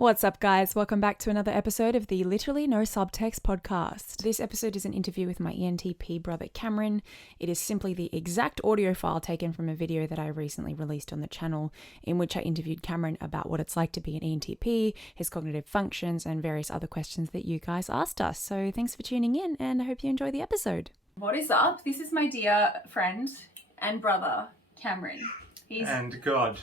What's up, guys? Welcome back to another episode of the Literally No Subtext podcast. This episode is an interview with my ENTP brother Cameron. It is simply the exact audio file taken from a video that I recently released on the channel, in which I interviewed Cameron about what it's like to be an ENTP, his cognitive functions, and various other questions that you guys asked us. So thanks for tuning in, and I hope you enjoy the episode. What is up? This is my dear friend and brother, Cameron. And God.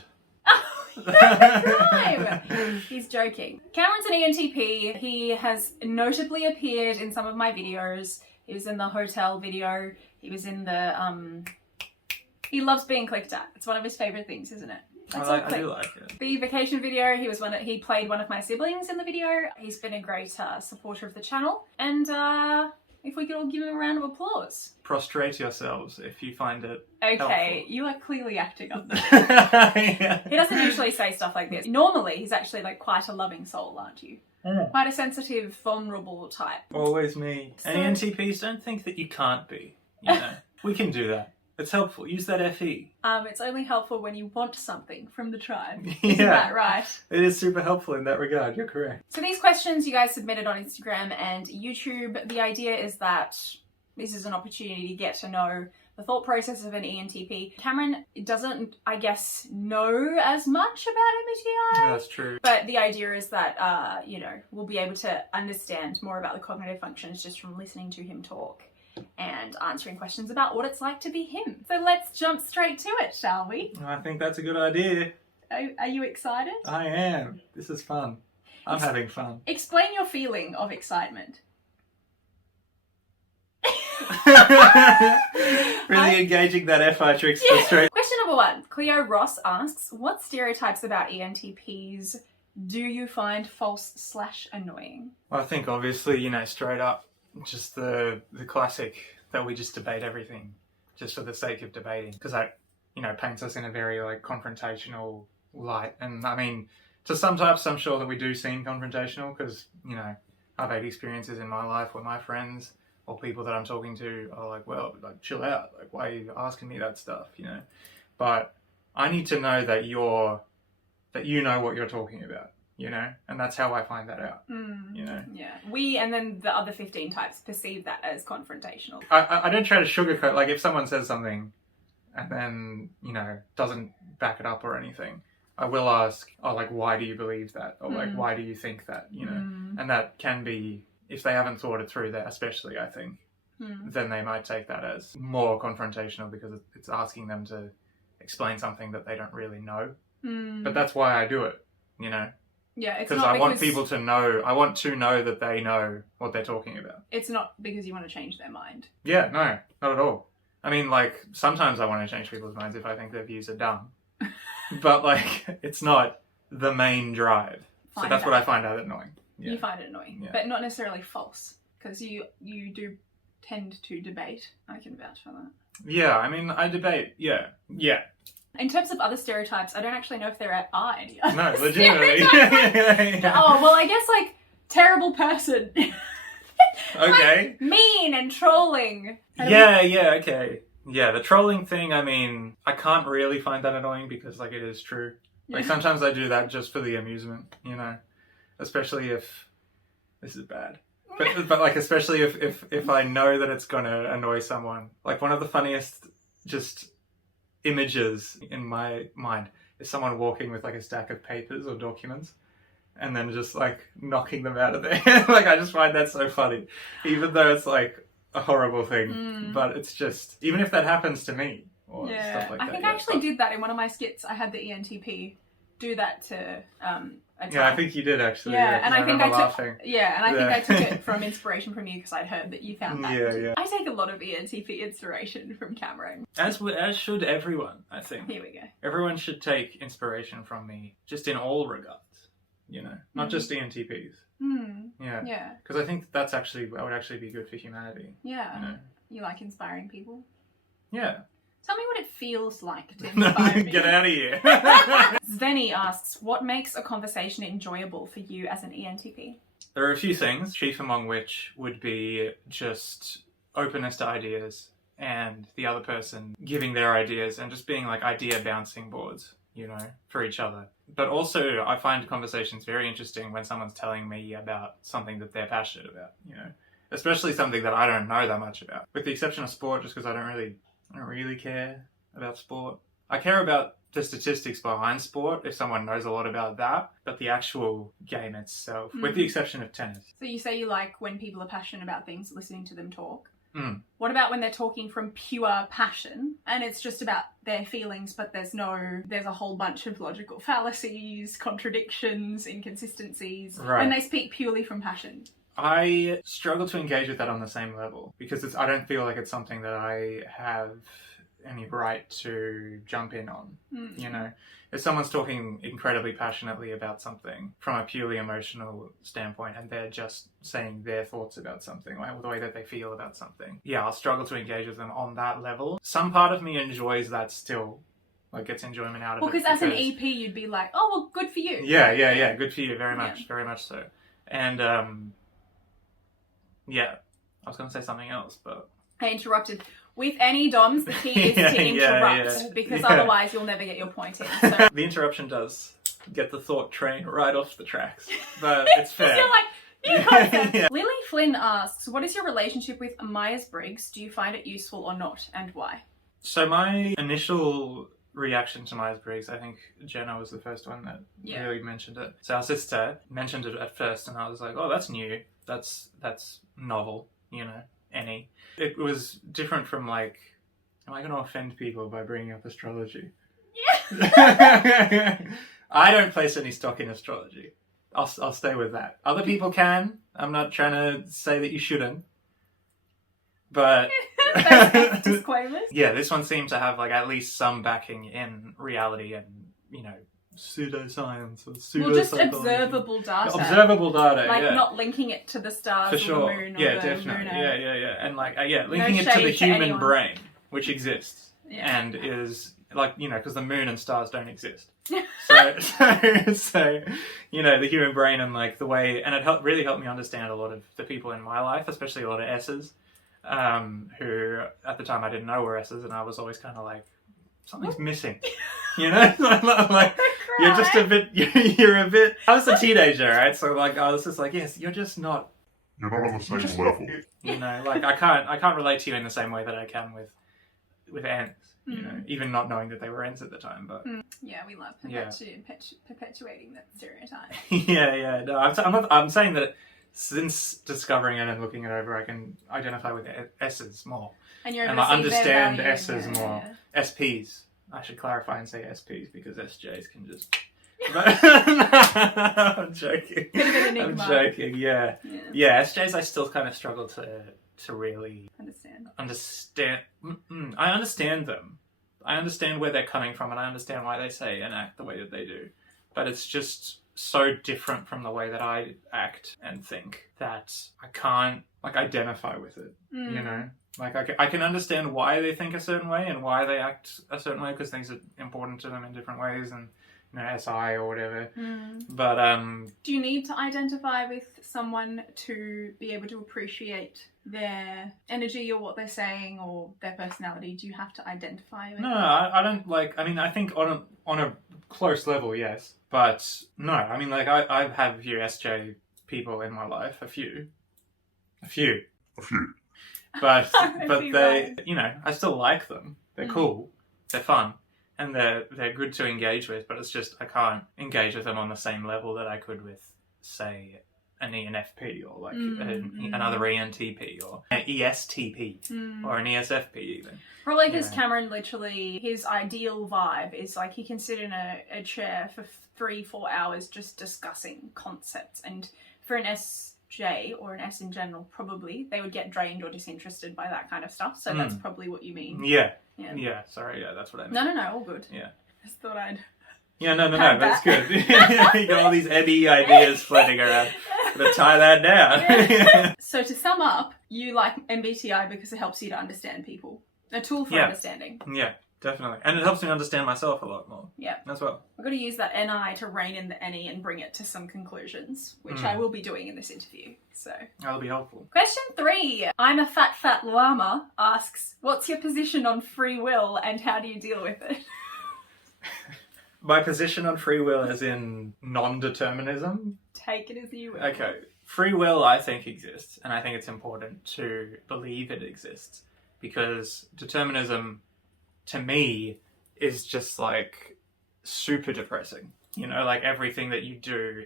He's joking. Cameron's an ENTP. He has notably appeared in some of my videos. He was in the hotel video. He was in the, he loves being clicked at. It's one of his favourite things, isn't it? I do like it. The vacation video, he played one of my siblings in the video. He's been a great supporter of the channel. And if we could all give him a round of applause. Prostrate yourselves if you find it Okay, helpful. you are clearly acting up there. Yeah. He doesn't usually say stuff like this. Normally, he's actually like quite a loving soul, aren't you? Quite a sensitive, vulnerable type. Always me. So- And ENTPs don't think that you can't be. You know, we can do that. It's helpful. Use that FE. It's only helpful when you want something from the tribe. Yeah. Isn't that right? It is super helpful in that regard. You're correct. So these questions you guys submitted on Instagram and YouTube. The idea is that this is an opportunity to get to know the thought process of an ENTP. Cameron doesn't, I guess, know as much about MBTI. Yeah, that's true. But the idea is that, we'll be able to understand more about the cognitive functions just from listening to him talk and answering questions about what it's like to be him. So let's jump straight to it, shall we? I think that's a good idea. Are you excited? I am. This is fun. I'm having fun. Explain your feeling of excitement. Really engaging that FI trickster straight. Question number 1. Cleo Ross asks, what stereotypes about ENTPs do you find false/annoying? Well, I think obviously, straight up, just the classic that we just debate everything just for the sake of debating. Because that, paints us in a very, confrontational light. And, I mean, to some types, I'm sure that we do seem confrontational because, I've had experiences in my life where my friends or people that I'm talking to are like, well, chill out. Like, why are you asking me that stuff, But I need to know that you know what you're talking about. And that's how I find that out, Yeah. We, and then the other 15 types, perceive that as confrontational. I don't try to sugarcoat, if someone says something and then, doesn't back it up or anything, I will ask, why do you believe that? Or why do you think that, And that can be, if they haven't thought it through, that especially, I think, then they might take that as more confrontational because it's asking them to explain something that they don't really know. But that's why I do it, Yeah, it's because not I want people to know. I want to know that they know what they're talking about. It's not because you want to change their mind. Yeah, no, not at all. I mean, sometimes I want to change people's minds if I think their views are dumb. But, it's not the main drive. So that's what I find out annoying. Yeah. You find it annoying, but not necessarily false, because you do tend to debate. I can vouch for that. Yeah, I mean, I debate. Yeah. In terms of other stereotypes, I don't actually know if there are any. No, legitimately. Oh, well, I guess, terrible person. Okay. Mean and trolling. Yeah, okay. Yeah, the trolling thing, I mean, I can't really find that annoying because, it is true. Sometimes I do that just for the amusement, Especially if... This is bad. But especially if I know that it's gonna annoy someone. One of the funniest just images in my mind is someone walking with a stack of papers or documents and then just knocking them out of their hand. I just find that so funny. Even though it's a horrible thing. But it's just, even if that happens to me or stuff like that. I think I actually did that in one of my skits. I had the ENTP do that to yeah, I think you did actually. Yeah, and I think laughing. I took it from inspiration from you because I'd heard that you found that. Yeah. I take a lot of ENTP inspiration from Cameron. As should everyone, I think. Here we go. Everyone should take inspiration from me, just in all regards. Not just ENTPs. Yeah. Because I think that would actually be good for humanity. Yeah. You like inspiring people? Yeah. Tell me what it feels like to inspire me. Get out of here. Zveni asks, what makes a conversation enjoyable for you as an ENTP? There are a few things, chief among which would be just openness to ideas and the other person giving their ideas and just being idea bouncing boards, you know, for each other. But also, I find conversations very interesting when someone's telling me about something that they're passionate about, you know, especially something that I don't know that much about. With the exception of sport, just because I don't really care about sport. I care about the statistics behind sport if someone knows a lot about that, but the actual game itself, with the exception of tennis. So you say you like when people are passionate about things, listening to them talk. What about when they're talking from pure passion and it's just about their feelings, but there's a whole bunch of logical fallacies, contradictions, inconsistencies, when they speak purely from passion? I struggle to engage with that on the same level because I don't feel like it's something that I have any right to jump in on, you know. If someone's talking incredibly passionately about something from a purely emotional standpoint and they're just saying their thoughts about something, or the way that they feel about something, yeah, I'll struggle to engage with them on that level. Some part of me enjoys that still, like gets enjoyment out of it. Well, because as an EP, you'd be like, oh, well, good for you. Yeah, good for you, very much so. And, yeah, I was going to say something else, but... I interrupted. With any DOMs, the key is to interrupt, because otherwise you'll never get your point in. So. The interruption does get the thought train right off the tracks, but it's fair. You're like, you got that. Lily Flynn asks, what is your relationship with Myers-Briggs? Do you find it useful or not, and why? So my initial reaction to Myers-Briggs, I think Jenna was the first one that really mentioned it. So our sister mentioned it at first, and I was like, oh, that's new. That's novel, you know. It was different from like, am I going to offend people by bringing up astrology? Yeah. I don't place any stock in astrology. I'll stay with that. Other people can. I'm not trying to say that you shouldn't. But disclaimers. Yeah, this one seemed to have like at least some backing in reality and, you know, pseudoscience or pseudopsychology. Well, just observable data. Observable data, like not linking it to the stars for sure. Or the moon or yeah, the definitely. moon. Yeah. And like, linking it to the human brain, which exists and is like, you know, because the moon and stars don't exist. So, you know, the human brain and like the way, and it really helped me understand a lot of the people in my life, especially a lot of S's, who at the time I didn't know were S's, and I was always kind of like, something's missing. You know, like you're just a bit. I was a teenager, right? So like, I was just like, yes, you're not on the same level. You know, like I can't relate to you in the same way that I can with ants. You know, even not knowing that they were ants at the time, but yeah, we love perpetuating that stereotype. Yeah. No, I'm saying that since discovering it and looking it over, I can identify with S's more, and I understand S's more. SPs. I should clarify and say SPs because SJs can just... I'm joking. I'm joking, yeah. SJs I still kind of struggle to really... Understand. I understand them. I understand where they're coming from and I understand why they say and act the way that they do. But it's just so different from the way that I act and think that I can't identify with it, you know? Like, I can understand why they think a certain way and why they act a certain way because things are important to them in different ways and, you know, SI or whatever. But, do you need to identify with someone to be able to appreciate their energy or what they're saying or their personality? Do you have to identify with them? I don't, like, I mean, I think on a close level, yes. But, no, I mean, like, I've had a few SJ people in my life. A few. But they, you know, I still like them. They're cool. They're fun. And they're good to engage with, but it's just I can't engage with them on the same level that I could with, say, an ENFP or like another ENTP or an ESTP or an ESFP even. Probably because Cameron literally, his ideal vibe is like he can sit in a chair for 3-4 hours just discussing concepts, and for an SJ or an S in general, probably they would get drained or disinterested by that kind of stuff. So that's probably what you mean. Yeah. Sorry. Yeah, that's what I mean. No, all good. Yeah. Just thought I'd. Yeah, no, that's good. You got all these Eddie ideas floating around. Gotta tie that down. So to sum up, you like MBTI because it helps you to understand people. A tool for understanding. Yeah, definitely. And it helps me understand myself a lot more. Yeah. As well. I've got to use that NI to rein in the NE and bring it to some conclusions, which I will be doing in this interview. So that'll be helpful. Question 3. I'm a fat llama asks, what's your position on free will and how do you deal with it? My position on free will as in non-determinism. Take it as you will. Okay. Free will, I think, exists, and I think it's important to believe it exists, because determinism, to me, is just like super depressing. You know, like everything that you do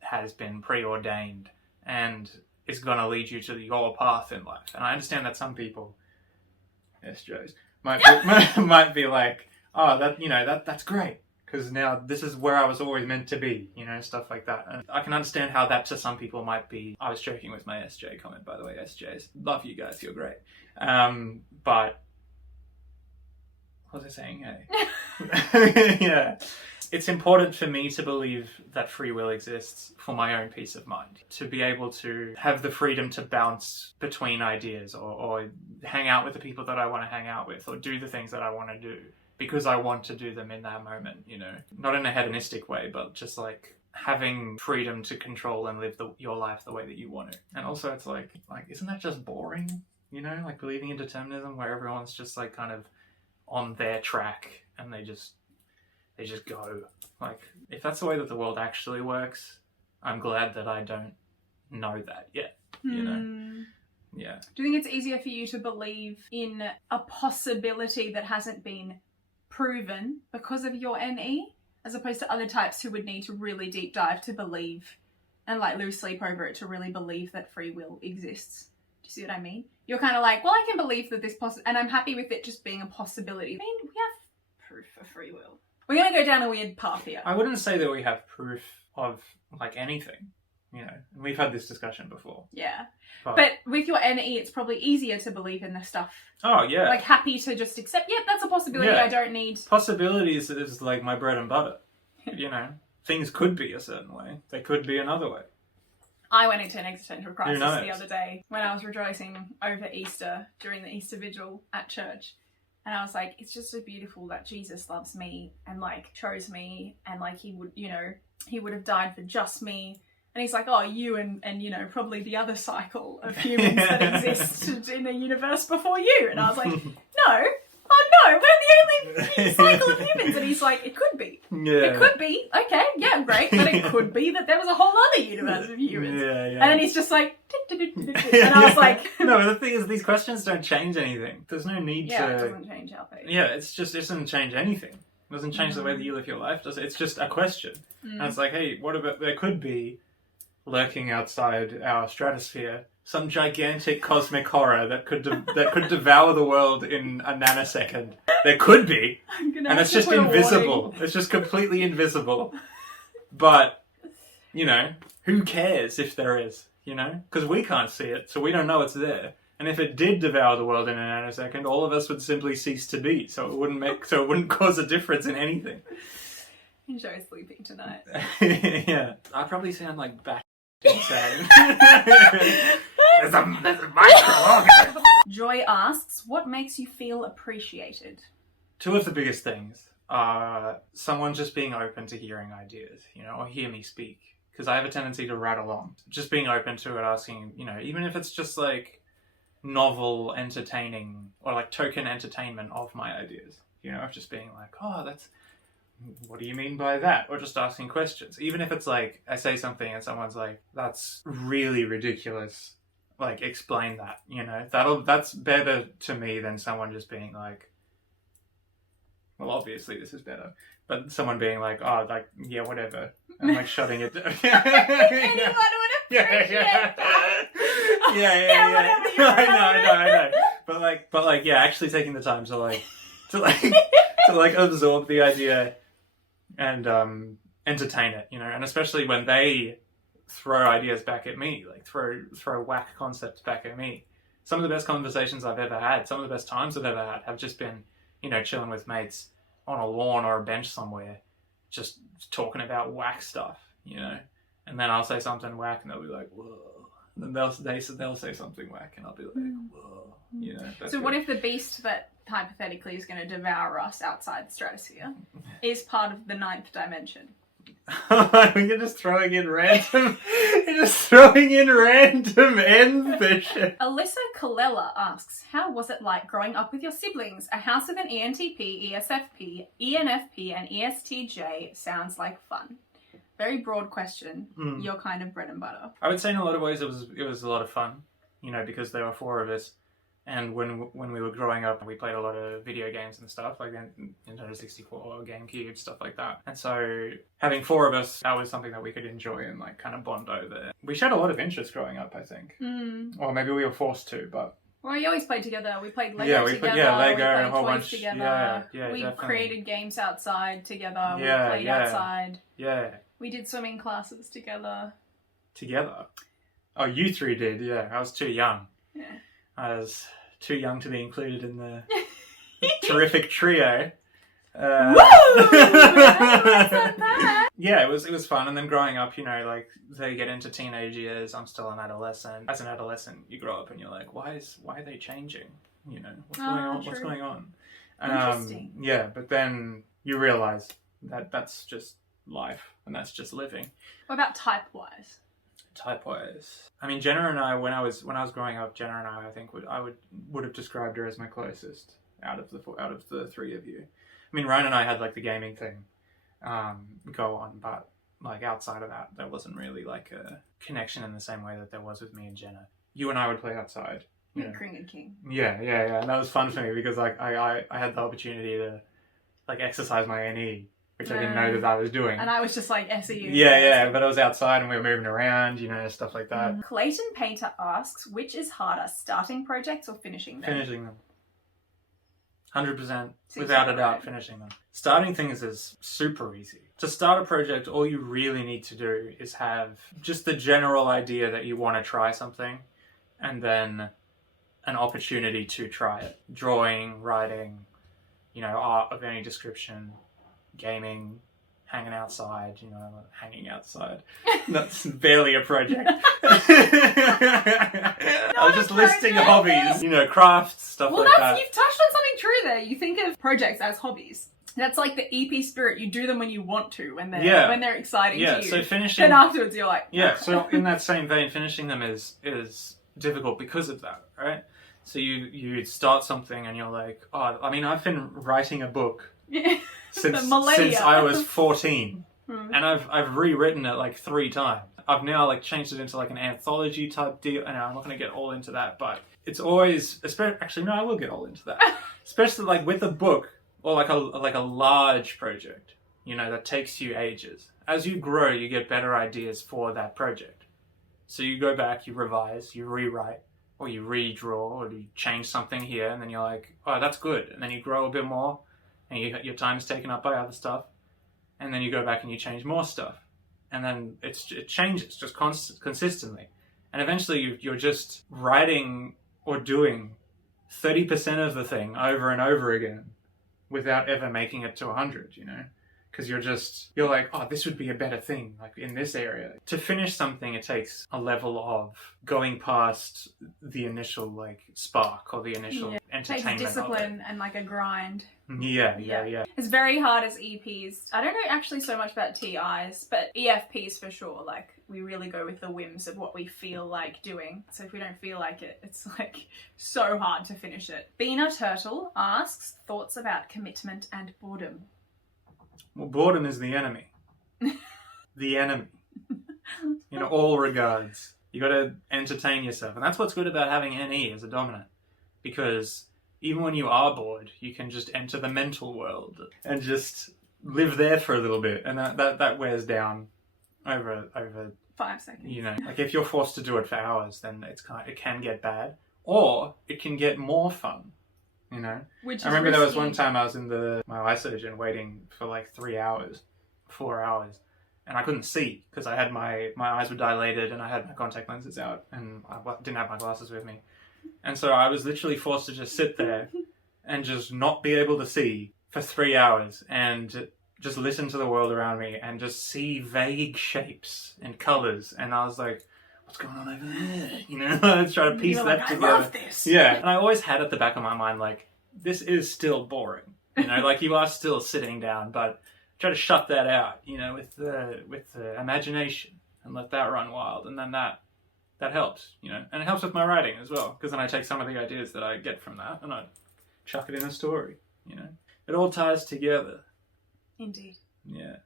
has been preordained and is going to lead you to your path in life. And I understand that some people, SJs, might be like, oh, that's great, because now this is where I was always meant to be, stuff like that. And I can understand how that to some people might be. I was joking with my SJ comment, by the way, SJs. Love you guys, you're great. But what was I saying? Hey? Yeah. It's important for me to believe that free will exists for my own peace of mind. To be able to have the freedom to bounce between ideas or hang out with the people that I want to hang out with or do the things that I want to do because I want to do them in that moment, Not in a hedonistic way, but just like having freedom to control and live your life the way that you want to. And also it's like, isn't that just boring? Like believing in determinism where everyone's just like kind of on their track and they just go. Like, if that's the way that the world actually works, I'm glad that I don't know that yet, Yeah. Do you think it's easier for you to believe in a possibility that hasn't been proven because of your NE, as opposed to other types who would need to really deep dive to believe and like lose sleep over it to really believe that free will exists? Do you see what I mean? You're kind of like, well, I can believe that this and I'm happy with it just being a possibility. I mean, we have proof of free will. We're going to go down a weird path here. I wouldn't say that we have proof of, like, anything, We've had this discussion before. Yeah. But with your NE, it's probably easier to believe in this stuff. Oh, yeah. Like, happy to just accept, that's a possibility. I don't need... Possibilities is, like, my bread and butter, Things could be a certain way. They could be another way. I went into an existential crisis the other day when I was rejoicing over Easter during the Easter Vigil at church. And I was like, it's just so beautiful that Jesus loves me and like chose me and like he would, he would have died for just me. And he's like, oh, you and probably the other cycle of humans that existed in the universe before you. And I was like, no, we're the only cycle of humans. And he's like, it could be. Yeah. It could be. Okay, yeah, great. But it could be that there was a whole other universe of humans. Yeah. And then he's just like, and I was like... No, but the thing is, these questions don't change anything. There's no need to... Yeah, it doesn't change our fate. Yeah, it doesn't change anything. It doesn't change the way that you live your life, does it? It's just a question. And it's like, hey, what about... There could be, lurking outside our stratosphere, some gigantic cosmic horror that could devour the world in a nanosecond. There could be. And it's just invisible. It's just completely invisible. But, who cares if there is, Because we can't see it, so we don't know it's there. And if it did devour the world in a nanosecond, all of us would simply cease to be. So it wouldn't cause a difference in anything. Enjoy sleeping tonight. Yeah. I probably sound like bat insane. There's a micro. Joy asks, what makes you feel appreciated? Two of the biggest things are someone just being open to hearing ideas, or hear me speak. Because I have a tendency to rattle on. Just being open to it, asking, even if it's just like novel, entertaining, or like token entertainment of my ideas. Of just being like, oh, what do you mean by that? Or just asking questions. Even if it's like, I say something and someone's like, that's really ridiculous. Like, explain that, That's better to me than someone just being like, well, obviously this is better. But someone being like, oh, like, yeah, whatever. And like shutting it down. Anyone would appreciate that. Yeah. I know. But like, yeah, actually taking the time to absorb the idea and entertain it, and especially when they throw ideas back at me, like throw whack concepts back at me. Some of the best conversations I've ever had, some of the best times I've ever had have just been, chilling with mates on a lawn or a bench somewhere, just talking about whack stuff, And then I'll say something whack and they'll be like, whoa. And then they'll say something whack and I'll be like, whoa. So what if the beast that hypothetically is going to devour us outside the stratosphere is part of the 9th dimension? You're just throwing in random You're just throwing in random ends there, shit. Alyssa Colella asks, how was it like growing up with your siblings? A house with an ENTP, ESFP, ENFP, and ESTJ sounds like fun. Very broad question. Your kind of bread and butter. I would say in a lot of ways it was a lot of fun, you know, because there were 4 of us. And when we were growing up, we played a lot of video games and stuff, like Nintendo 64, GameCube, stuff like that. And so having 4 of us, that was something that we could enjoy and like kind of bond over. We shared a lot of interests growing up, I think. Or maybe we were forced to, but... Well, we always played together. We played Lego together. Lego we played and a whole toys bunch. Together. Yeah, we definitely. created games outside together. We Yeah, played yeah. outside. Yeah. We did swimming classes together. Together? Oh, you 3 did, yeah. I was too young. Yeah. I was too young to be included in the terrific trio. Woo! Yeah, it was fun. And then growing up, you know, like they get into teenage years. I'm still an adolescent. As an adolescent, you grow up and you're like, why are they changing? You know, what's going on? True. What's going on? Interesting. Yeah, but then you realize that that's just life and that's just living. What about type-wise? Type-wise, I mean, Jenna and I, when I was growing up, Jenna and I think would have described her as my closest out of the 3 of you. I mean, Ryan and I had like the gaming thing go on, but like outside of that, there wasn't really like a connection in the same way that there was with me and Jenna. You and I would play outside. You know. Kring and King. Yeah, and that was fun for me because like I had the opportunity to like exercise my NE. Which I didn't know that I was doing. And I was just like, SEU. Yeah, but I was outside and we were moving around, you know, stuff like that. Clayton Painter asks, which is harder, starting projects or finishing them? Finishing them. 100%, without a doubt, finishing them. Starting things is super easy. To start a project, all you really need to do is have just the general idea that you want to try something and then an opportunity to try it. Drawing, writing, you know, art of any description, gaming, hanging outside, you know, hanging outside. That's barely a project. I was just listing hobbies, you know, crafts, stuff like that. You've touched on something true there. You think of projects as hobbies. That's like the EP spirit. You do them when you want to, when they're exciting to you. So finishing... Then afterwards you're like... Yeah, so in that same vein, finishing them is difficult because of that, right? So you start something and you're like, oh, I mean, I've been writing a book since I was 14. And I've rewritten it like 3 times. I've now like changed it into like an anthology type deal, and I'm not going to get all into that, but it's always, actually no, I will get all into that. Especially like with a book or like a large project, you know, that takes you ages. As you grow, you get better ideas for that project. So you go back, you revise, you rewrite, or you redraw, or you change something here, and then you're like, oh, that's good. And then you grow a bit more, and your time's taken up by other stuff. And then you go back and you change more stuff. And then it changes just consistently. And eventually you're just writing or doing 30% of the thing over and over again without ever making it to 100, you know? Because you're like, oh, this would be a better thing, like in this area. To finish something, it takes a level of going past the initial like spark or the initial entertainment. It takes discipline and like a grind. Yeah. It's very hard as EPs. I don't know actually so much about TIs, but EFPs for sure. Like we really go with the whims of what we feel like doing. So if we don't feel like it, it's like so hard to finish it. Beena Turtle asks, thoughts about commitment and boredom. Well, boredom is the enemy. The enemy. In all regards. You got to entertain yourself. And that's what's good about having NE as a dominant. Because even when you are bored, you can just enter the mental world and just live there for a little bit. And that wears down over 5 seconds. You know, like if you're forced to do it for hours, then it can get bad. Or it can get more fun. You know, I remember there was one time I was in my eye surgeon waiting for like 4 hours, and I couldn't see because I had my eyes were dilated and I had my contact lenses out and I didn't have my glasses with me, and so I was literally forced to just sit there and just not be able to see for 3 hours and just listen to the world around me and just see vague shapes and colors, and I was like, what's going on over there? You know, I was trying to piece that together. I love this. Yeah, and I always had at the back of my mind, like, this is still boring. You know, like you are still sitting down, but try to shut that out, you know, with the imagination and let that run wild, and then that helps, you know. And it helps with my writing as well, because then I take some of the ideas that I get from that and I chuck it in a story, you know. It all ties together. Indeed. Yeah.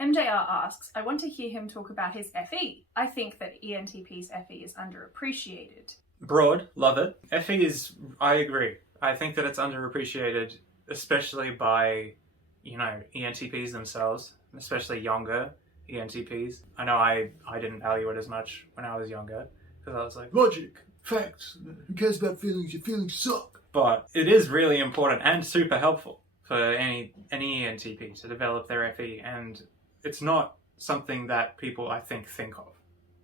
MJR asks, I want to hear him talk about his FE. I think that ENTP's FE is underappreciated. Broad, love it. FE is, I agree. I think that it's underappreciated, especially by, you know, ENTPs themselves, especially younger ENTPs. I know I didn't value it as much when I was younger, because I was like, logic, facts, who cares about feelings? Your feelings suck. But it is really important and super helpful for any ENTP to develop their FE, and it's not something that people, I think of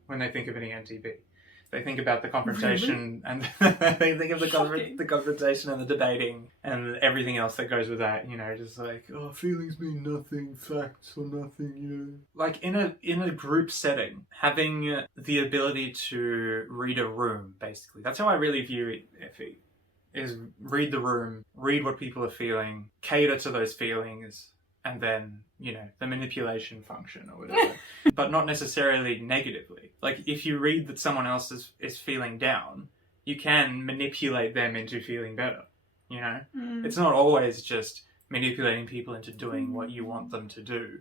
when they think of an ENTP. They think about the confrontation, and they think of the confrontation and the debating and everything else that goes with that, you know, just like, oh, feelings mean nothing, facts are nothing, you know. Like in a group setting, having the ability to read a room, basically. That's how I really view FE. Is read the room, read what people are feeling, cater to those feelings, and then, you know, the manipulation function or whatever. But not necessarily negatively. Like, if you read that someone else is feeling down, you can manipulate them into feeling better, you know? It's not always just manipulating people into doing what you want them to do.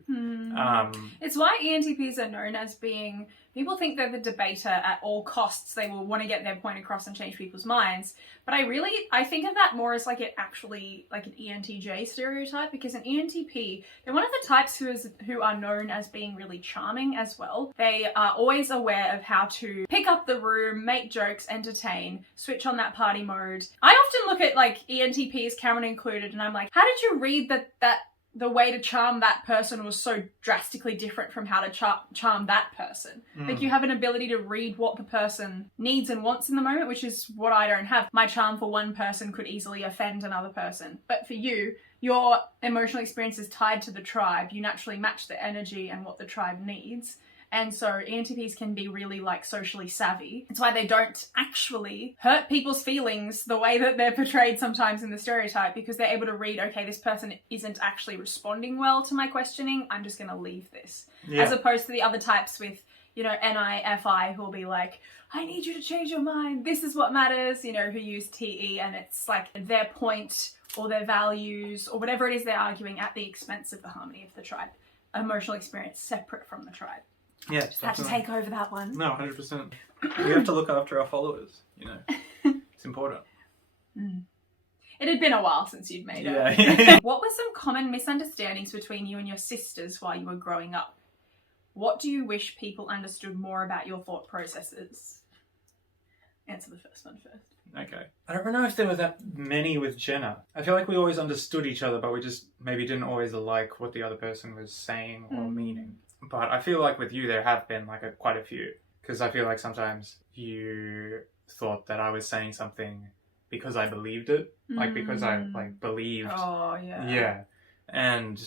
It's why ENTPs are known as being... People think they're the debater at all costs. They will want to get their point across and change people's minds. But I think of that more as like an ENTJ stereotype, because an ENTP, they're one of the types who are known as being really charming as well. They are always aware of how to pick up the room, make jokes, entertain, switch on that party mode. I often look at like ENTPs, Cameron included, and I'm like, how did you read that the way to charm that person was so drastically different from how to charm that person? Like, you have an ability to read what the person needs and wants in the moment, which is what I don't have. My charm for one person could easily offend another person. But for you, your emotional experience is tied to the tribe. You naturally match the energy and what the tribe needs. And so ENTPs can be really like socially savvy. It's why they don't actually hurt people's feelings the way that they're portrayed sometimes in the stereotype, because they're able to read, okay, this person isn't actually responding well to my questioning, I'm just going to leave this. Yeah. As opposed to the other types with, you know, NI, FI, who will be like, I need you to change your mind, this is what matters, you know, who use TE, and it's like their point or their values or whatever it is they're arguing at the expense of the harmony of the tribe. Emotional experience separate from the tribe. Yeah, just had to take over that one. No, 100%. We have to look after our followers, you know. It's important. It had been a while since you'd made it. What were some common misunderstandings between you and your sisters while you were growing up? What do you wish people understood more about your thought processes? Answer the first one first. Okay. I don't know if there were that many with Jenna. I feel like we always understood each other, but we just maybe didn't always like what the other person was saying or meaning. But I feel like with you there have been like quite a few, because I feel like sometimes you thought that I was saying something because I believed it, like because I like believed. Oh yeah. Yeah, and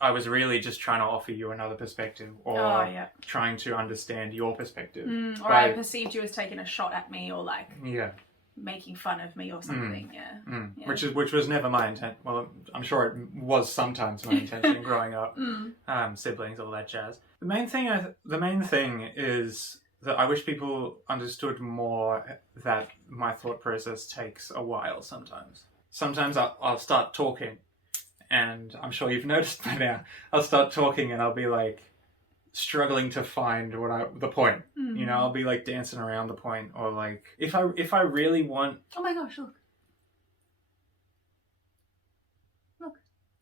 I was really just trying to offer you another perspective, or trying to understand your perspective. Or I perceived you as taking a shot at me, or like making fun of me or something. Yeah. Which was never my intent. Well, I'm sure it was sometimes my intention growing up. Siblings, all that jazz. The main thing is that I wish people understood more that my thought process takes a while sometimes. Sometimes I'll start talking, and I'm sure you've noticed by now, I'll start talking and I'll be like struggling to find the point. You know, I'll be like dancing around the point, or like if I really want. Oh my gosh! Look.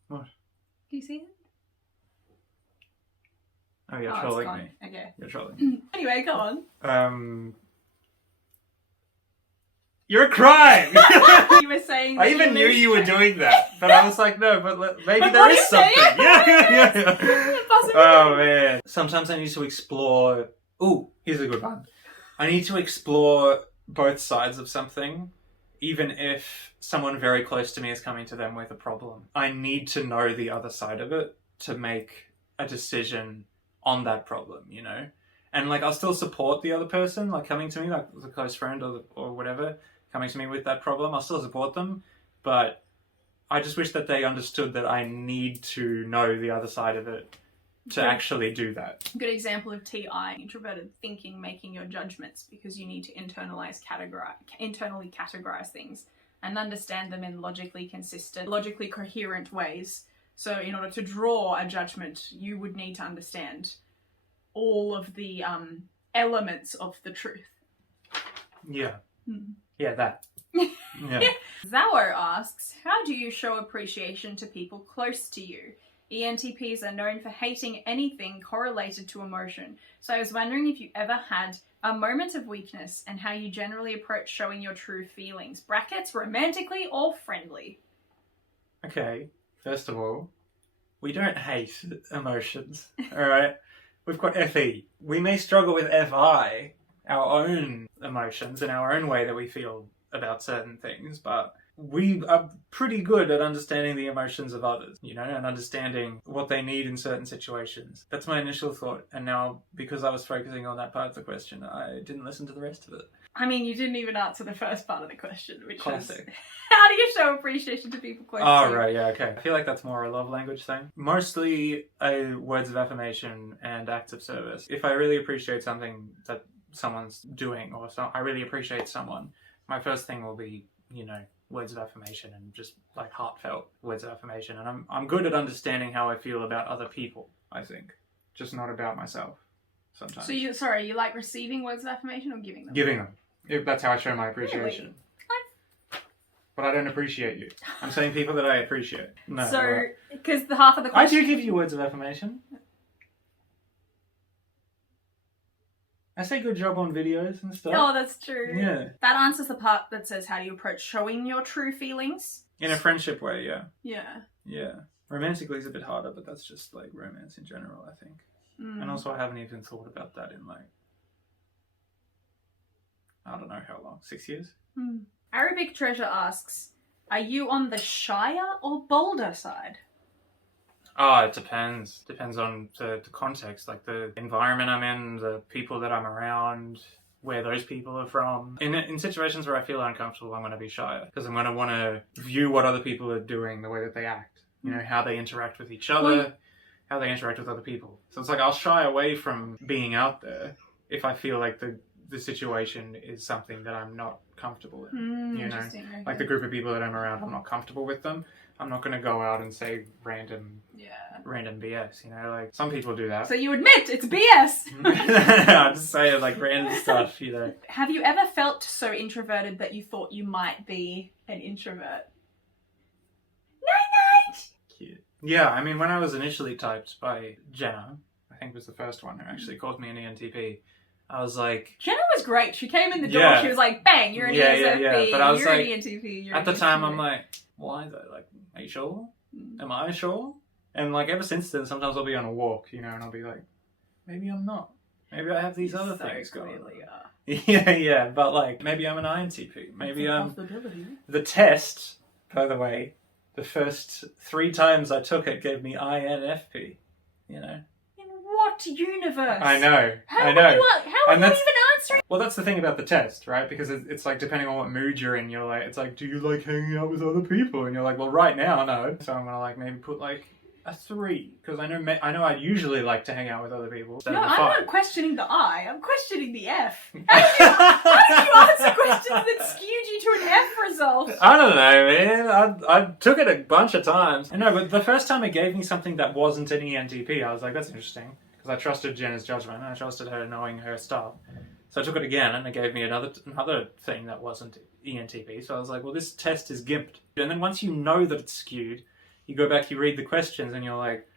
What? Can you see it? Oh, you're trolling me. Okay. You're trolling. Anyway, go on. You're crying! You were saying I even knew you were doing that, but I was like, no, but maybe there is something. Yeah. Oh, man. Sometimes I need to explore... Ooh, here's a good one. I need to explore both sides of something, even if someone very close to me is coming to them with a problem. I need to know the other side of it to make a decision on that problem, you know? And, like, I'll still support the other person, like, coming to me, like, a close friend or whatever, coming to me with that problem. I'll still support them, but I just wish that they understood that I need to know the other side of it to actually do that. Good example of TI, introverted thinking, making your judgments, because you need to internally categorize things and understand them in logically consistent, logically coherent ways. So in order to draw a judgment, you would need to understand all of the elements of the truth. Yeah. Yeah, that. Yeah. Zao asks, how do you show appreciation to people close to you? ENTPs are known for hating anything correlated to emotion. So I was wondering if you ever had a moment of weakness and how you generally approach showing your true feelings. Brackets, romantically or friendly? Okay, first of all, we don't hate emotions, alright? We've got FE. We may struggle with FI, our own emotions and our own way that we feel about certain things, but we are pretty good at understanding the emotions of others, you know, and understanding what they need in certain situations. That's my initial thought. And now, because I was focusing on that part of the question, I didn't listen to the rest of it. I mean, you didn't even answer the first part of the question, which Classic. was, how do you show appreciation to people close to you? Oh, right, yeah, okay. I feel like that's more a love language thing. Mostly words of affirmation and acts of service. If I really appreciate something that someone's doing, or I really appreciate someone, my first thing will be, you know, words of affirmation and just like heartfelt words of affirmation. And I'm good at understanding how I feel about other people, I think. Just not about myself sometimes. So you like receiving words of affirmation or giving them? Giving them. That's how I show my appreciation. Really? But I don't appreciate you. I'm saying people that I appreciate. No. So, because the half of the question... I do give you words of affirmation. I say good job on videos and stuff. Oh, that's true. Yeah. That answers the part that says, how do you approach showing your true feelings? In a friendship way, yeah. Yeah. Yeah. Romantically is a bit harder, but that's just like romance in general, I think. And also I haven't even thought about that in like, I don't know how long, 6 years? Arabic Treasure asks, are you on the shyer or bolder side? Oh, it depends. Depends on the context, like the environment I'm in, the people that I'm around, where those people are from. In situations where I feel uncomfortable, I'm going to be shyer because I'm going to want to view what other people are doing, the way that they act, you know, how they interact with each other, how they interact with other people. So it's like I'll shy away from being out there if I feel like the situation is something that I'm not comfortable in. You know, like the group of people that I'm around, I'm not comfortable with them. I'm not going to go out and say random BS, you know, like some people do that. So you admit it's BS. I'm just saying like random stuff, you know. Have you ever felt so introverted that you thought you might be an introvert? Night. Cute. Yeah, I mean, when I was initially typed by Jenna, I think was the first one who actually called me an ENTP, I was like... Jenna was great. She came in the door, she was like, bang, you're an ENTP, yeah. But I was you're like, an ENTP. At the time, I'm like, why though? Like, are you sure? Am I sure? And like ever since then, sometimes I'll be on a walk, you know, and I'll be like, maybe I'm not. Maybe I have these other things going on. Yeah, but like maybe I'm an INTP. Maybe I'm... The test, by the way, the first 3 times I took it gave me INFP, you know. In what universe? I know. How are you even answering? Well, that's the thing about the test, right? Because it's like depending on what mood you're in, you're like, it's like, do you like hanging out with other people? And you're like, well, right now, no. So I'm gonna like maybe put like a 3 because I know I usually like to hang out with other people. No, I'm not questioning the I. I'm questioning the F. How did you answer questions that skewed you to an F result? I don't know, man. I took it a bunch of times. No, but the first time it gave me something that wasn't an ENTP, I was like, that's interesting. Because I trusted Jenna's judgment and I trusted her knowing her stuff. So I took it again and it gave me another thing that wasn't ENTP. So I was like, well, this test is gimped. And then once you know that it's skewed, you go back, you read the questions, and you're like,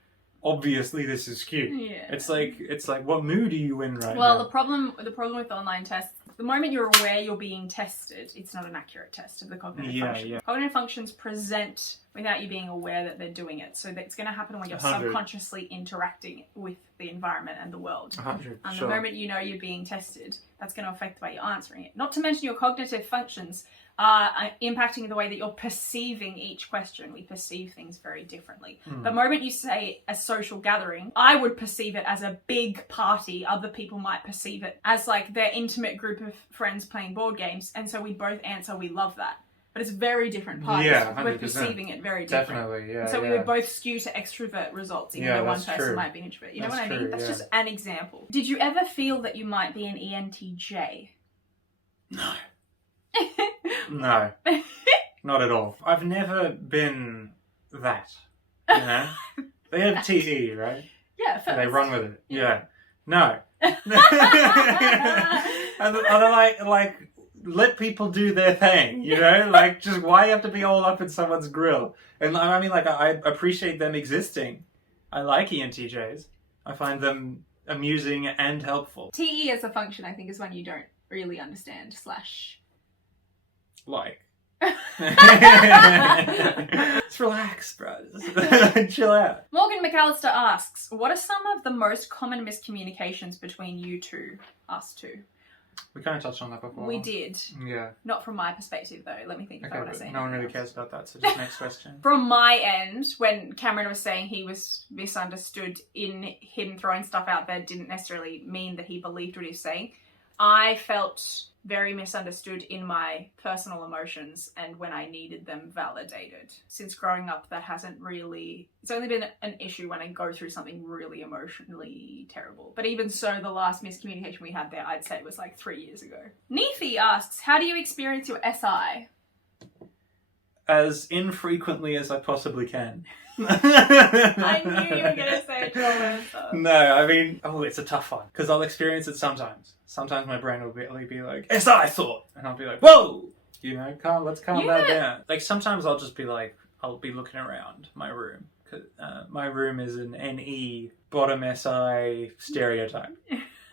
obviously this is skewed. Yeah. It's like, what mood are you in right now? Well, the problem with online tests, the moment you're aware you're being tested, it's not an accurate test of the cognitive function. Yeah. Cognitive functions present without you being aware that they're doing it. So it's going to happen when you're 100. Subconsciously interacting with the environment and the world. 100. And sure. the moment you know you're being tested, that's going to affect the way you're answering it. Not to mention your cognitive functions are impacting the way that you're perceiving each question. We perceive things very differently. The moment you say a social gathering, I would perceive it as a big party. Other people might perceive it as like their intimate group of friends playing board games. And so we both answer, we love that. but it's very different parts. Yeah, We're 100%. perceiving it very different. Definitely, yeah. So we would both skew to extrovert results, even though one person might be an introvert. You know what I mean? That's just an example. Did you ever feel that you might be an ENTJ? No. No. Not at all. I've never been that. You know? They have TE, right? Yeah, first. And they run with it. Yeah. No. And they're like, let people do their thing, you know? Like, just why you have to be all up in someone's grill? And I mean, like, I appreciate them existing. I like ENTJs. I find them amusing and helpful. TE as a function, I think, is one you don't really understand, / Like. Just relax, bro. Just chill out. Morgan McAllister asks, what are some of the most common miscommunications between you two, us two? We kind of touched on that before. We did. Yeah. Not from my perspective, though. Let me think if I want to say no one really else. cares about that, so just next question. From my end, when Cameron was saying he was misunderstood in him throwing stuff out there didn't necessarily mean that he believed what he was saying, I felt very misunderstood in my personal emotions and when I needed them validated. Since growing up, that hasn't really... It's only been an issue when I go through something really emotionally terrible. But even so, the last miscommunication we had there, I'd say it was like 3 years ago. Neefi asks, how do you experience your SI? As infrequently as I possibly can. I knew you were going to say it. No, I mean, it's a tough one. Because I'll experience it sometimes. Sometimes my brain will be like, SI thought! And I'll be like, whoa! You know, let's calm that down. Like, sometimes I'll just be like, I'll be looking around my room. My room is an NE bottom SI stereotype.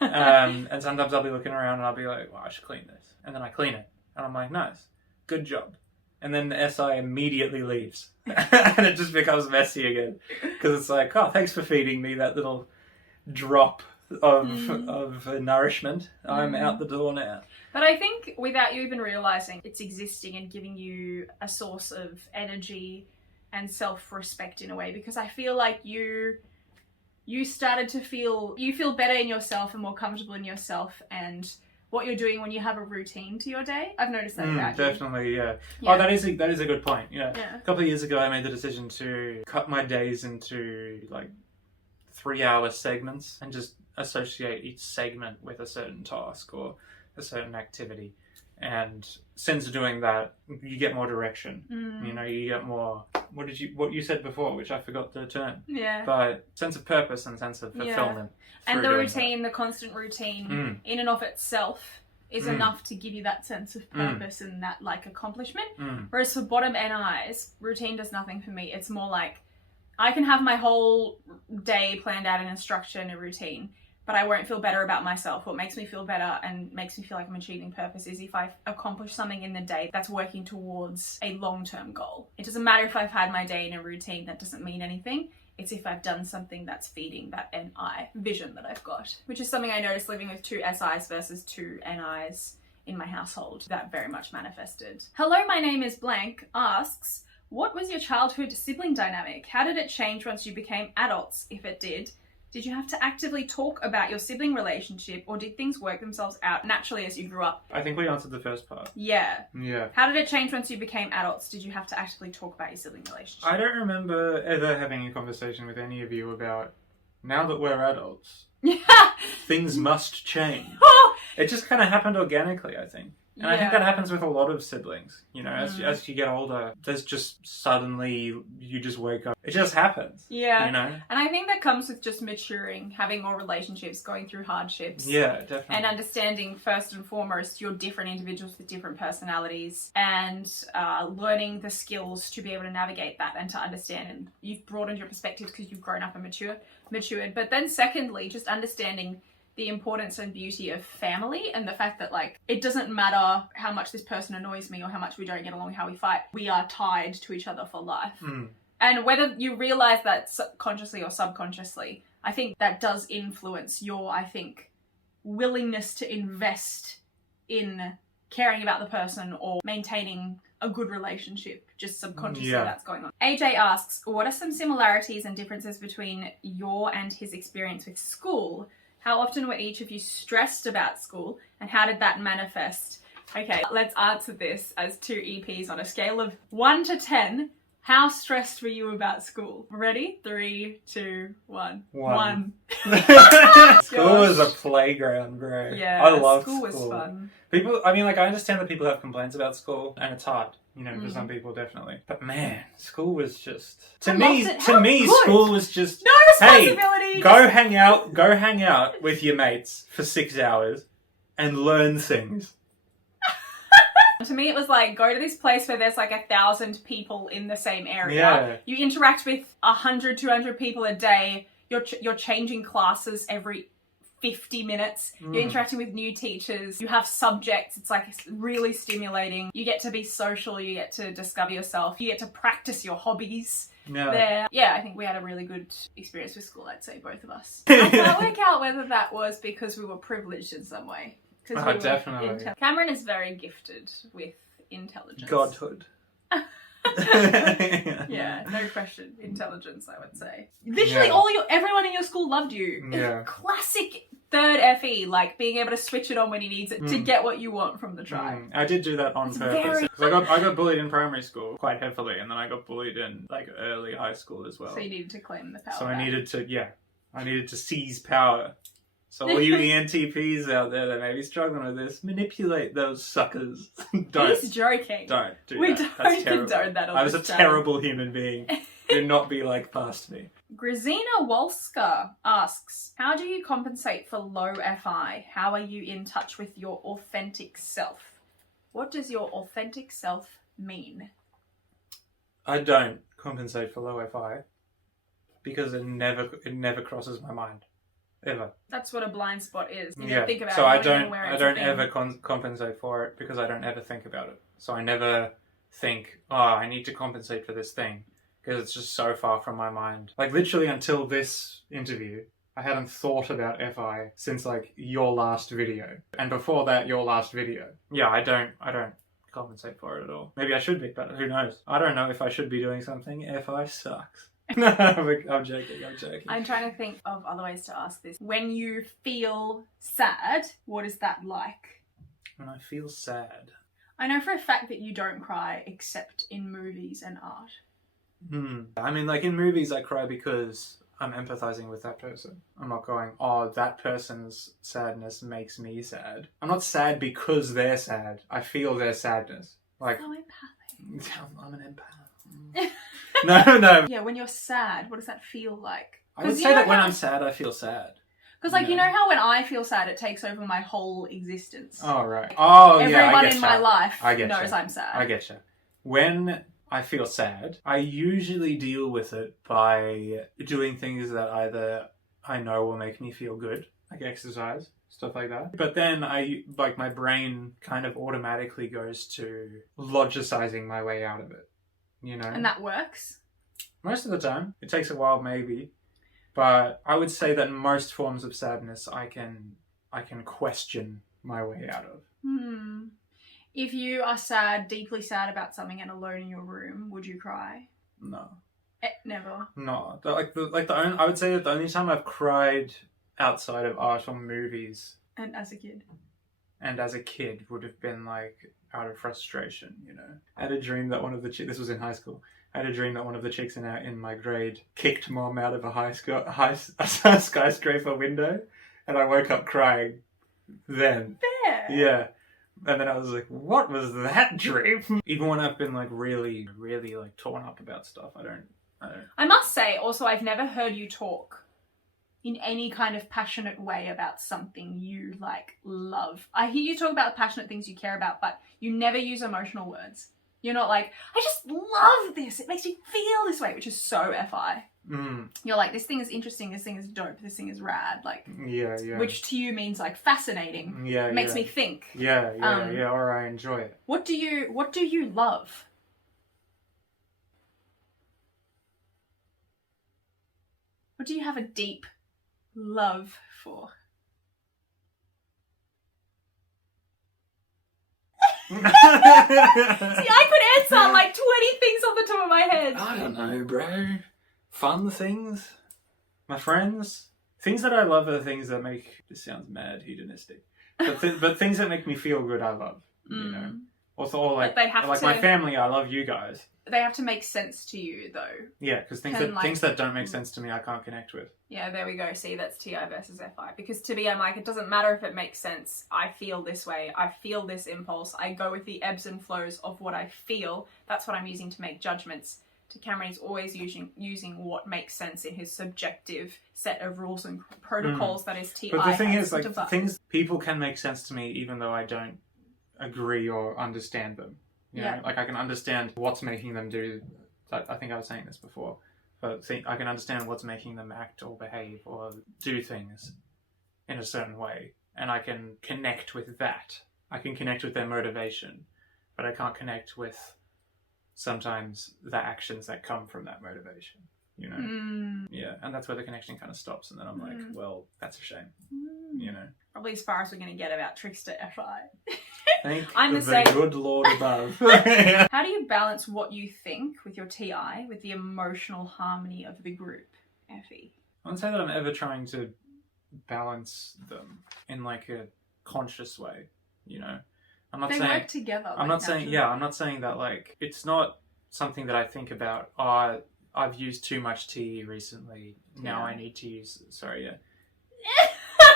And sometimes I'll be looking around and I'll be like, well, I should clean this. And then I clean it. And I'm like, nice. Good job. And then the SI immediately leaves. And it just becomes messy again. Because it's like, oh, thanks for feeding me that little drop of nourishment. I'm out the door now. But I think without you even realising it's existing and giving you a source of energy and self-respect in a way, because I feel like you started to feel better in yourself and more comfortable in yourself and what you're doing when you have a routine to your day. I've noticed that about you. Definitely, yeah. Oh, that is a good point. Yeah. A couple of years ago, I made the decision to cut my days into like 3-hour segments and just associate each segment with a certain task or a certain activity. And since doing that, you get more direction. You know, you get more. What you said before, which I forgot the term. Yeah. But sense of purpose and sense of fulfillment. And the routine, the constant routine, in and of itself, is enough to give you that sense of purpose and that like accomplishment. Whereas for bottom NIs, routine does nothing for me. It's more like I can have my whole day planned out in a structure and a routine, but I won't feel better about myself. What makes me feel better and makes me feel like I'm achieving purpose is if I've accomplished something in the day that's working towards a long-term goal. It doesn't matter if I've had my day in a routine, that doesn't mean anything. It's if I've done something that's feeding that NI vision that I've got, which is something I noticed living with 2 SIs versus 2 NIs in my household. That very much manifested. Hello, my name is blank asks, what was your childhood sibling dynamic? How did it change once you became adults, if it did? Did you have to actively talk about your sibling relationship, or did things work themselves out naturally as you grew up? I think we answered the first part. Yeah. Yeah. How did it change once you became adults? Did you have to actively talk about your sibling relationship? I don't remember ever having a conversation with any of you about, now that we're adults, things must change. It just kind of happened organically, I think. And I think that happens with a lot of siblings. You know, as you get older, there's just suddenly, you just wake up. It just happens. Yeah. You know? And I think that comes with just maturing, having more relationships, going through hardships. Yeah, definitely. And understanding, first and foremost, you're different individuals with different personalities and learning the skills to be able to navigate that and to understand. And you've broadened your perspectives because you've grown up and matured. But then secondly, just understanding the importance and beauty of family and the fact that like it doesn't matter how much this person annoys me or how much we don't get along, how we fight, we are tied to each other for life. And whether you realize that consciously or subconsciously, I think that does influence your, I think, willingness to invest in caring about the person or maintaining a good relationship, just subconsciously that's going on. AJ asks, what are some similarities and differences between your and his experience with school? How often were each of you stressed about school, and how did that manifest? Okay, let's answer this as two EPs on a scale of 1 to 10. How stressed were you about school? Ready? 3, 2, 1. 1. School was a playground, bro. Yeah, I love school was fun. People, I mean, like, I understand that people have complaints about school, and it's hard, you know, for some people, definitely. But man, school was just to me. School was just no responsibility. Hey, go hang out with your mates for 6 hours, and learn things. To me, it was like, go to this place where there's like 1,000 people in the same area. Yeah. You interact with 100, 200 people a day. You're changing classes every 50 minutes. You're interacting with new teachers. You have subjects. It's like really stimulating. You get to be social. You get to discover yourself. You get to practice your hobbies. There. Yeah, I think we had a really good experience with school, I'd say, both of us. I can't work out whether that was because we were privileged in some way. Oh, definitely. Cameron is very gifted with intelligence. Godhood. Yeah, no question. Intelligence, I would say. Literally, everyone in your school loved you. Yeah. Classic third FE, like being able to switch it on when he needs it to get what you want from the tribe. I did do that on purpose. Because I got bullied in primary school quite heavily, and then I got bullied in like early high school as well. So you needed to claim the power. So I needed to seize power. So all you ENTPs out there that may be struggling with this, manipulate those suckers. Don't. He's joking. Don't do we that. don't condone that on I was a this channel. terrible human being. Do not be like past me. Grazina Wolska asks, how do you compensate for low FI? How are you in touch with your authentic self? What does your authentic self mean? I don't compensate for low FI because it never crosses my mind. Ever. That's what a blind spot is. You Yeah. think about so it, I you don't don't. know where I it's don't been. ever compensate for it because I don't ever think about it. So I never think, oh, I need to compensate for this thing because it's just so far from my mind. Like literally until this interview, I hadn't thought about FI since like your last video, and before that, your last video. Yeah, I don't compensate for it at all. Maybe I should be, but who knows? I don't know if I should be doing something. FI sucks. No, I'm joking. I'm trying to think of other ways to ask this. When you feel sad, what is that like? When I feel sad. I know for a fact that you don't cry except in movies and art. I mean, like in movies, I cry because I'm empathizing with that person. I'm not going, oh, that person's sadness makes me sad. I'm not sad because they're sad. I feel their sadness. Like, So empathic. I'm an empath. No. Yeah, when you're sad, what does that feel like? I would say that when I'm sad, I feel sad. Because, like, you know how when I feel sad, it takes over my whole existence. Oh, right. Oh, Everyone yeah, I get in my life knows you. I'm sad. I get you. When I feel sad, I usually deal with it by doing things that either I know will make me feel good, like exercise, stuff like that. But then my brain kind of automatically goes to logicizing my way out of it, you know? And that works? Most of the time. It takes a while, maybe. But I would say that most forms of sadness I can question my way out of. If you are sad, deeply sad about something and alone in your room, would you cry? No. Never. No. I would say that the only time I've cried outside of art or movies And as a kid. And as a kid would have been like out of frustration, you know. I had a dream that one of the this was in high school. I had a dream that one of the chicks in my grade kicked mom out of a skyscraper window, and I woke up crying. Then, yeah, and then I was like, "What was that dream?" Even when I've been like really, really like torn up about stuff, I don't. I must say, also, I've never heard you talk in any kind of passionate way about something you like love. I hear you talk about passionate things you care about, but you never use emotional words. You're not like, I just love this. It makes me feel this way, which is so FI. You're like, this thing is interesting. This thing is dope. This thing is rad. Like, yeah. Which to you means like fascinating. Yeah, it makes me think. Yeah. Or I enjoy it. What do you love? What do you have a deep love for? See, I could answer like 20 things off the top of my head. I don't know, bro. Fun things? My friends? Things that I love are things that make... This sounds mad hedonistic. But things that make me feel good, I love. You Also, or like, But they have like to- my family, I love you guys. They have to make sense to you, though. Yeah, because things Can, that like- things that don't make sense to me, I can't connect with. Yeah, there we go. See, that's TI versus FI. Because to me, I'm like, it doesn't matter if it makes sense. I feel this way. I feel this impulse. I go with the ebbs and flows of what I feel. That's what I'm using to make judgments. To Cameron, he's always using what makes sense in his subjective set of rules and protocols that is TI. But the thing has is, like, devised. things, people can make sense to me even though I don't agree or understand them. You know? Yeah. Like, I can understand what's making them do, I think I was saying this before, but I can understand what's making them act or behave or do things in a certain way. And I can connect with that. I can connect with their motivation, but I can't connect with sometimes the actions that come from that motivation, you know? Yeah, and that's where the connection kind of stops, and then I'm like, well, that's a shame, you know? Probably as far as we're going to get about Trickster FI. Thank I'm the the same. good Lord above. How do you balance what you think with your TI with the emotional harmony of the group, Effie? I wouldn't say that I'm ever trying to balance them in like a conscious way, you know? I'm not They saying work together. I'm not saying that like it's not something that I think about. Oh, I've used too much TE recently. Now I need to use. Sorry, yeah.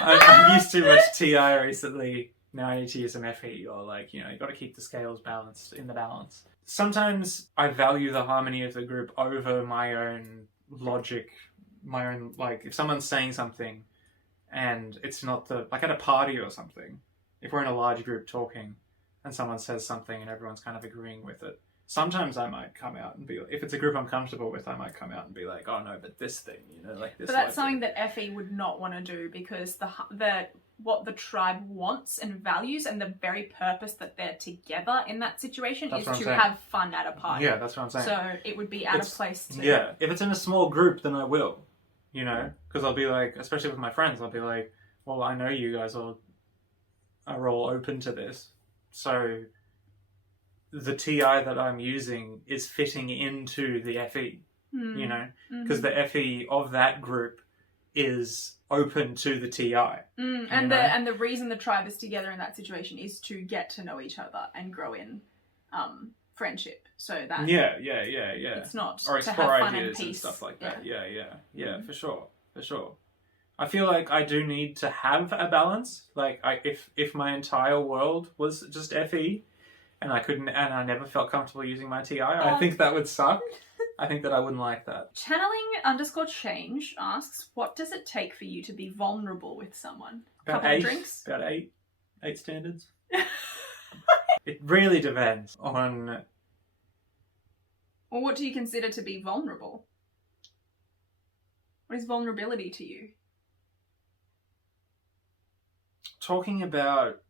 I've used too much TI recently. Now I need to use some FE, or like, you know, you got to keep the scales balanced in the balance. Sometimes I value the harmony of the group over my own logic, my own, like, if someone's saying something and it's not like at a party or something, if we're in a large group talking and someone says something and everyone's kind of agreeing with it, sometimes I might come out and be, if it's a group I'm comfortable with, I might come out and be like, oh no, but this thing, you know, like this. But that's something that FE would not want to do, because what the tribe wants and values and the very purpose that they're together in that situation is to have fun at a party. Yeah, that's what I'm saying. So it would be out of place to... Yeah, if it's in a small group, then I will, you know, because I'll be like, especially with my friends, I'll be like, well, I know you guys are all open to this, so the TI that I'm using is fitting into the FE, you know, because the FE of that group is open to the TI. And the reason the tribe is together in that situation is to get to know each other and grow in friendship. So that it's not or to explore have fun ideas and peace and stuff like that. Yeah, for sure. I feel like I do need to have a balance. Like, if my entire world was just FE and I never felt comfortable using my TI, I think that would suck. I think that I wouldn't like that. Channeling_change asks, what does it take for you to be vulnerable with someone? About Couple of drinks? About eight standards. It really depends on... Or what do you consider to be vulnerable? What is vulnerability to you? Talking about,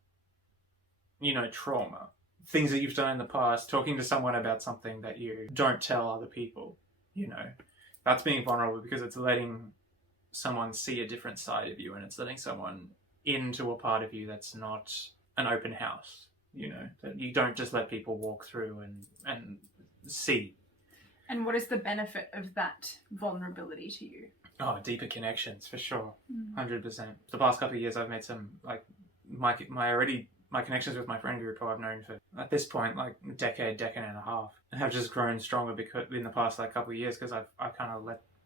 you know, trauma. Things that you've done in the past, talking to someone about something that you don't tell other people, you know, that's being vulnerable, because it's letting someone see a different side of you, and it's letting someone into a part of you that's not an open house, you know, that you don't just let people walk through and see. And what is the benefit of that vulnerability to you? Oh, deeper connections, for sure. 100%. The past couple of years I've made some, like, my connections with my friend group, who I've known for, at this point, like a decade and a half, and have just grown stronger because in the past like couple of years, because I kind of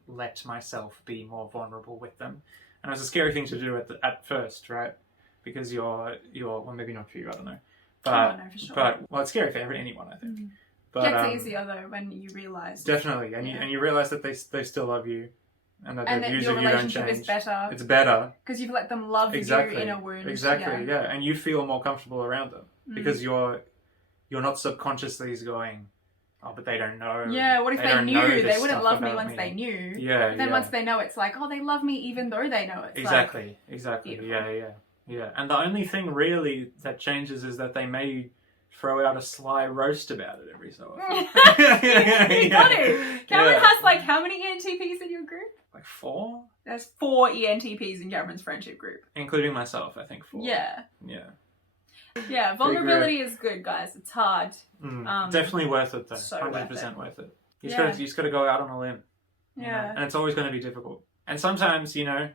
let myself be more vulnerable with them, and it was a scary thing to do at first, right? Because you're well, maybe not for you, I don't know, but no, for sure. But well, it's scary for anyone, I think. But gets easier though when you realise. Definitely, and you realise that they still love you. And that their views of you don't change. Is better. It's better. Because you've let them love you in a wound. Exactly, yeah. And you feel more comfortable around them. Because you're not subconsciously going, oh, but they don't know. Yeah, what if they knew? They wouldn't love me once they knew. Yeah, Then once they know, it's like, oh, they love me even though they know it. Exactly. Beautiful. Yeah. And the only thing really that changes is that they may throw out a sly roast about it every so often. You got it. Cameron has like how many ENTPs in your group? Like 4? There's 4 ENTPs in Cameron's friendship group. Including myself, I think 4. Yeah. Yeah, vulnerability is good, guys. It's hard. Definitely worth it though. So 100% worth it. You just got to go out on a limb. Yeah. And it's always going to be difficult. And sometimes, you know,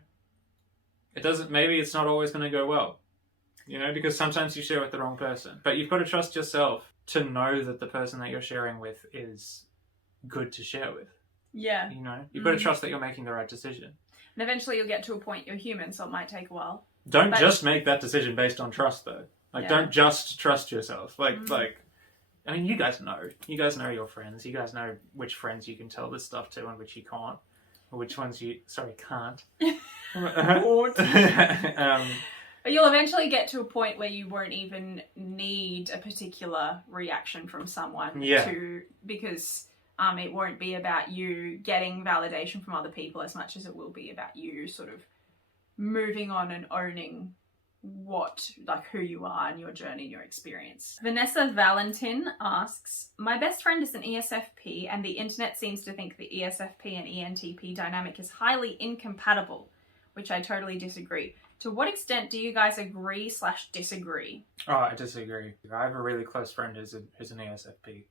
maybe it's not always going to go well. you know, because sometimes you share with the wrong person. But you've got to trust yourself to know that the person that you're sharing with is good to share with. Yeah. You know, you've got to trust that you're making the right decision. And eventually you'll get to a point you're human, so it might take a while. Don't just make that decision based on trust, though. Like, don't just trust yourself. Like, I mean, you guys know. You guys know your friends. You guys know which friends you can tell this stuff to and which you can't. Or which ones you, can't. But you'll eventually get to a point where you won't even need a particular reaction from someone because it won't be about you getting validation from other people as much as it will be about you sort of moving on and owning who you are and your journey and your experience. Vanessa Valentin asks, my best friend is an ESFP and the internet seems to think the ESFP and ENTP dynamic is highly incompatible, which I totally disagree. To what extent do you guys agree/disagree? Oh, I disagree. I have a really close friend who's an ESFP.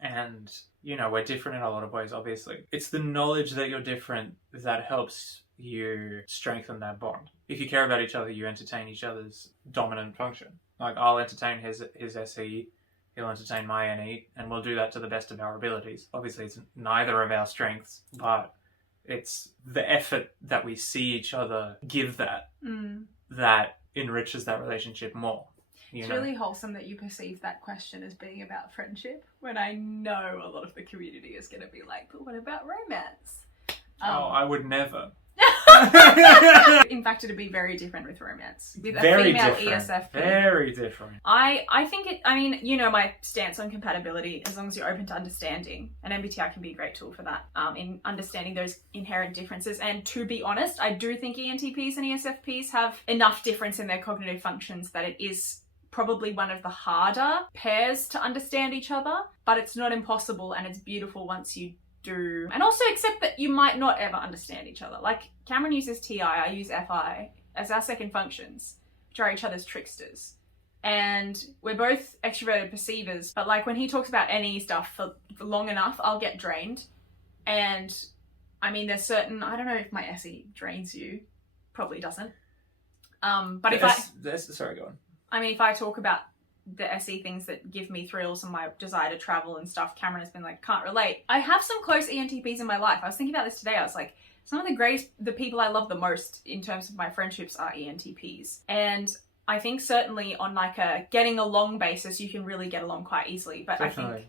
And, you know, we're different in a lot of ways, obviously. It's the knowledge that you're different that helps you strengthen that bond. If you care about each other, you entertain each other's dominant function. Like, I'll entertain his SE, he'll entertain my NE, and we'll do that to the best of our abilities. Obviously, it's neither of our strengths, but it's the effort that we see each other give that enriches that relationship more. It's really wholesome that you perceive that question as being about friendship, when I know a lot of the community is going to be like, but what about romance? I would never. In fact, it'd be very different with romance. With a very female different. ESFP. Very different. I think I mean, you know my stance on compatibility, as long as you're open to understanding. And MBTI can be a great tool for that, in understanding those inherent differences. And to be honest, I do think ENTPs and ESFPs have enough difference in their cognitive functions that it is probably one of the harder pairs to understand each other, but it's not impossible and it's beautiful once you do. And also accept that you might not ever understand each other. Like Cameron uses TI, I use FI as our second functions, which are each other's tricksters. And we're both extroverted perceivers, but like when he talks about NE stuff for long enough, I'll get drained. And I mean, there's certain, I don't know if my SE drains you, probably doesn't. But sorry, go on. I mean, if I talk about the SE things that give me thrills and my desire to travel and stuff, Cameron has been like, can't relate. I have some close ENTPs in my life. I was thinking about this today. I was like, some of the people I love the most in terms of my friendships are ENTPs. And I think certainly on like a getting along basis, you can really get along quite easily. But Definitely.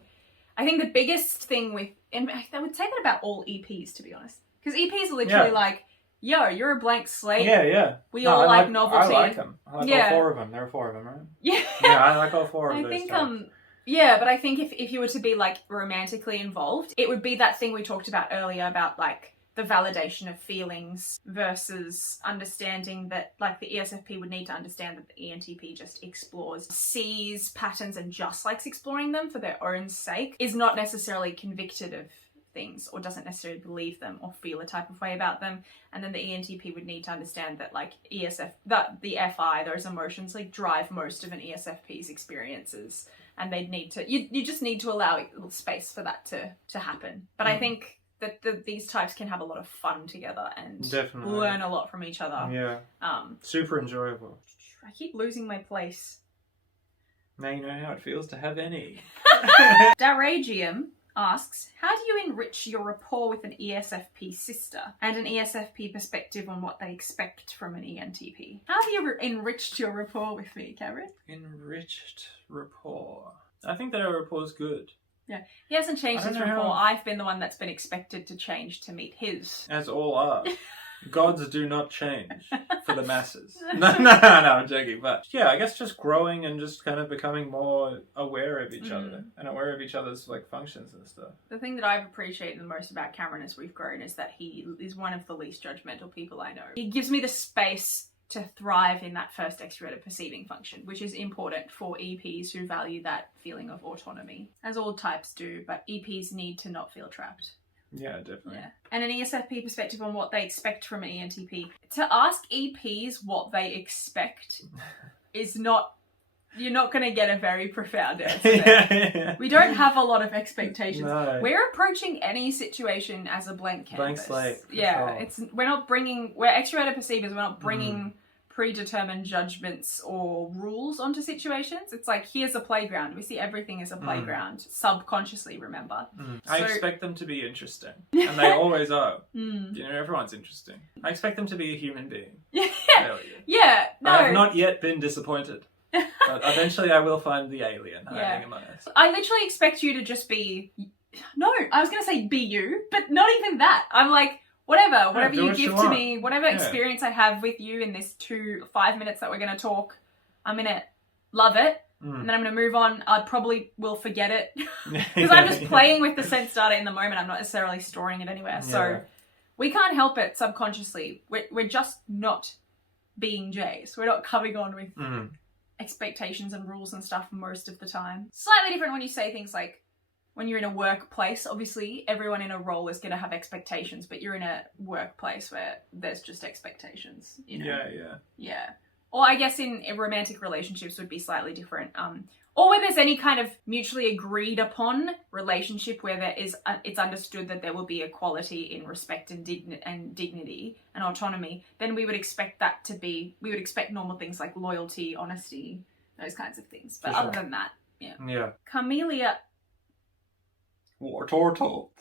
I think the biggest thing with, and I would say that about all EPs, to be honest. Because EPs are literally like, yo, you're a blank slate. Yeah. We all like novelty. I like them. I like all four of them. There are four of them, right? Yeah. Yeah, I like all four of them. I think, but I think if you were to be like romantically involved, it would be that thing we talked about earlier about like the validation of feelings versus understanding that like the ESFP would need to understand that the ENTP just explores, sees patterns and just likes exploring them for their own sake, is not necessarily convicted of things or doesn't necessarily believe them or feel a type of way about them. And then the ENTP would need to understand that like the FI, those emotions like drive most of an ESFP's experiences, and they'd need to, you just need to allow a little space for that to happen. But I think that these types can have a lot of fun together and definitely learn a lot from each other. Yeah. Super enjoyable. I keep losing my place. Now you know how it feels to have any. Daragium asks, how do you enrich your rapport with an ESFP sister and an ESFP perspective on what they expect from an ENTP? How have you enriched your rapport with me, Cameron? Enriched rapport. I think that our rapport is good. Yeah, he hasn't changed his rapport. I've been the one that's been expected to change to meet his. As all are. Gods do not change for the masses. No, I'm joking. But yeah, I guess just growing and just kind of becoming more aware of each other and aware of each other's like functions and stuff. The thing that I've appreciated the most about Cameron as we've grown is that he is one of the least judgmental people I know. He gives me the space to thrive in that first extroverted perceiving function, which is important for EPs who value that feeling of autonomy, as all types do, but EPs need to not feel trapped. Yeah, definitely. Yeah. And an ESFP perspective on what they expect from an ENTP. To ask EPs what they expect is not, you're not going to get a very profound answer there. Yeah. We don't have a lot of expectations. No. We're approaching any situation as a blank canvas. Blank slate. Yeah, sure. we're extroverted perceivers, we're not bringing predetermined judgments or rules onto situations. It's like, here's a playground. We see everything as a playground, subconsciously, remember. I expect them to be interesting. And they always are. You know, everyone's interesting. I expect them to be a human being. Yeah, no. I have not yet been disappointed. But eventually I will find the alien hiding among us. I literally expect you to just be... No, I was going to say be you, but not even that. I'm like, whatever you give to me, whatever experience I have with you in this 5 minutes that we're going to talk, I'm going to love it. And then I'm going to move on. I probably will forget it. Because I'm just playing with the sense data in the moment. I'm not necessarily storing it anywhere. So we can't help it subconsciously. We're just not being Jays. We're not coming on with expectations and rules and stuff most of the time. Slightly different when you say things like, when you're in a workplace, obviously everyone in a role is going to have expectations, but you're in a workplace where there's just expectations, you know? Yeah. Or I guess in romantic relationships would be slightly different. Or where there's any kind of mutually agreed upon relationship where there is, it's understood that there will be equality in respect and dignity and autonomy, then we would expect that to be, we would expect normal things like loyalty, honesty, those kinds of things. But other than that, yeah. Camellia... War turtle.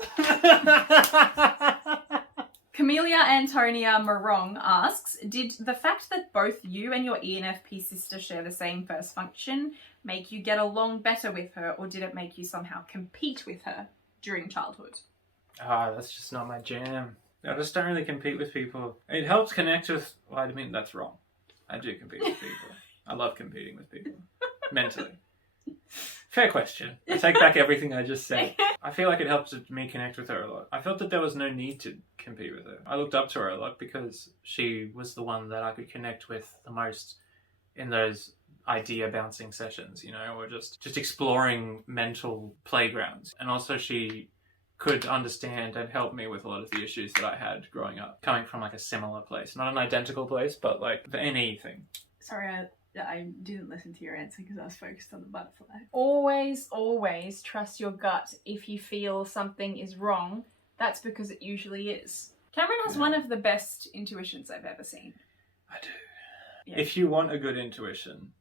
Camellia Antonia Morong asks, did the fact that both you and your ENFP sister share the same first function make you get along better with her, or did it make you somehow compete with her during childhood? That's just not my jam. I just don't really compete with people. It helps connect with... Well, I mean, that's wrong. I do compete with people. I love competing with people. Mentally. Fair question. I take back everything I just said. I feel like it helped me connect with her a lot. I felt that there was no need to compete with her. I looked up to her a lot because she was the one that I could connect with the most in those idea bouncing sessions, you know, or just exploring mental playgrounds. And also she could understand and help me with a lot of the issues that I had growing up, coming from like a similar place. Not an identical place, but like anything. Sorry, I didn't listen to your answer because I was focused on the butterfly. Always trust your gut. If you feel something is wrong, that's because it usually is. Cameron has one of the best intuitions I've ever seen. I do. Yeah. If you want a good intuition,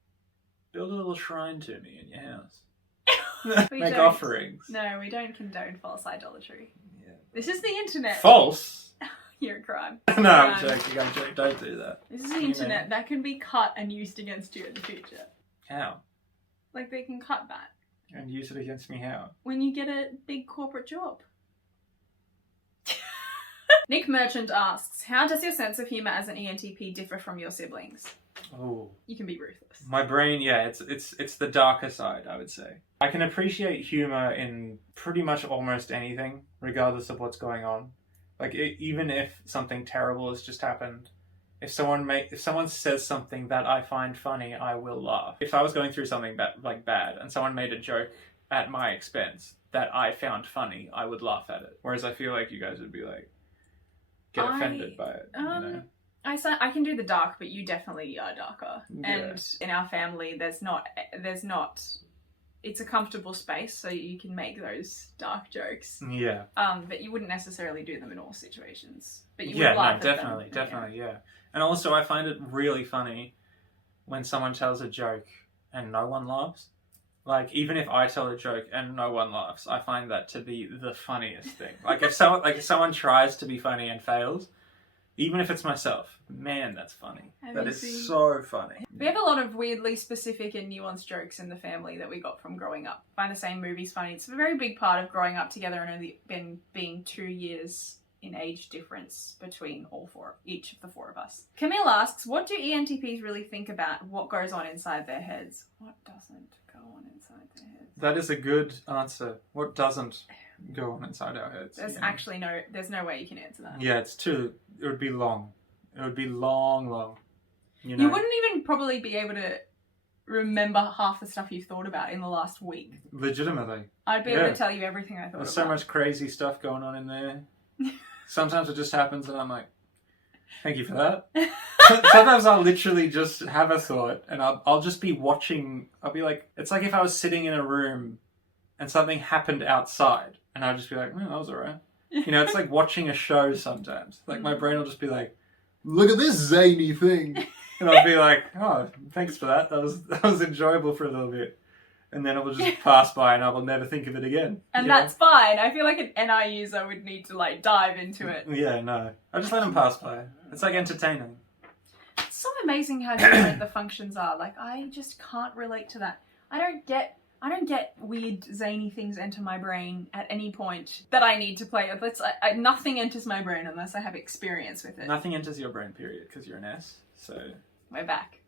build a little shrine to me in your house. Make offerings. No, we don't condone false idolatry. Yeah. This is the internet. False? You're a crime. No, I'm joking. Don't do that. This is the internet. That can be cut and used against you in the future. How? Like they can cut that. And use it against me how? When you get a big corporate job. Nick Merchant asks, how does your sense of humour as an ENTP differ from your siblings? Oh. You can be ruthless. My brain, it's the darker side, I would say. I can appreciate humour in pretty much almost anything, regardless of what's going on. Like, even if something terrible has just happened, if someone says something that I find funny, I will laugh. If I was going through something bad and someone made a joke at my expense that I found funny, I would laugh at it. Whereas I feel like you guys would be like, get offended by it, you know? I can do the dark, but you definitely are darker. Yeah. And in our family, there's not, it's a comfortable space, so you can make those dark jokes. Yeah. But you wouldn't necessarily do them in all situations. But you would laugh at them. Definitely, yeah. And also, I find it really funny when someone tells a joke and no one laughs. Like, even if I tell a joke and no one laughs, I find that to be the funniest thing. Like, if someone tries to be funny and fails, even if it's myself, man, that's funny. That is so funny. We have a lot of weirdly specific and nuanced jokes in the family that we got from growing up. Find the same movies funny. It's a very big part of growing up together and only being 2 years in age difference between each of the four of us. Camille asks, what do ENTPs really think about what goes on inside their heads? What doesn't go on inside their heads? That is a good answer. What doesn't go on inside our heads? There's no way you can answer that. Yeah, it would be long. It would be long. You know? You wouldn't even probably be able to remember half the stuff you've thought about in the last week. Legitimately. I'd be able to tell you everything I thought about. There's so much crazy stuff going on in there. Sometimes it just happens and I'm like, thank you for that. Sometimes I'll literally just have a thought and I'll just be watching. I'll be like, it's like if I was sitting in a room and something happened outside and I'll just be like, that was alright. You know, it's like watching a show sometimes. Like my brain will just be like, look at this zany thing. And I'll be like, oh, thanks for that. That was enjoyable for a little bit. And then it will just pass by and I will never think of it again. And that's fine. I feel like an NI user would need to like dive into it. Yeah, no. I just let them pass by. It's like entertaining. It's so amazing how different the functions are. Like, I just can't relate to that. I don't get weird zany things enter my brain at any point that I need to play. Nothing enters my brain unless I have experience with it. Nothing enters your brain, period, because you're an S. So We're back.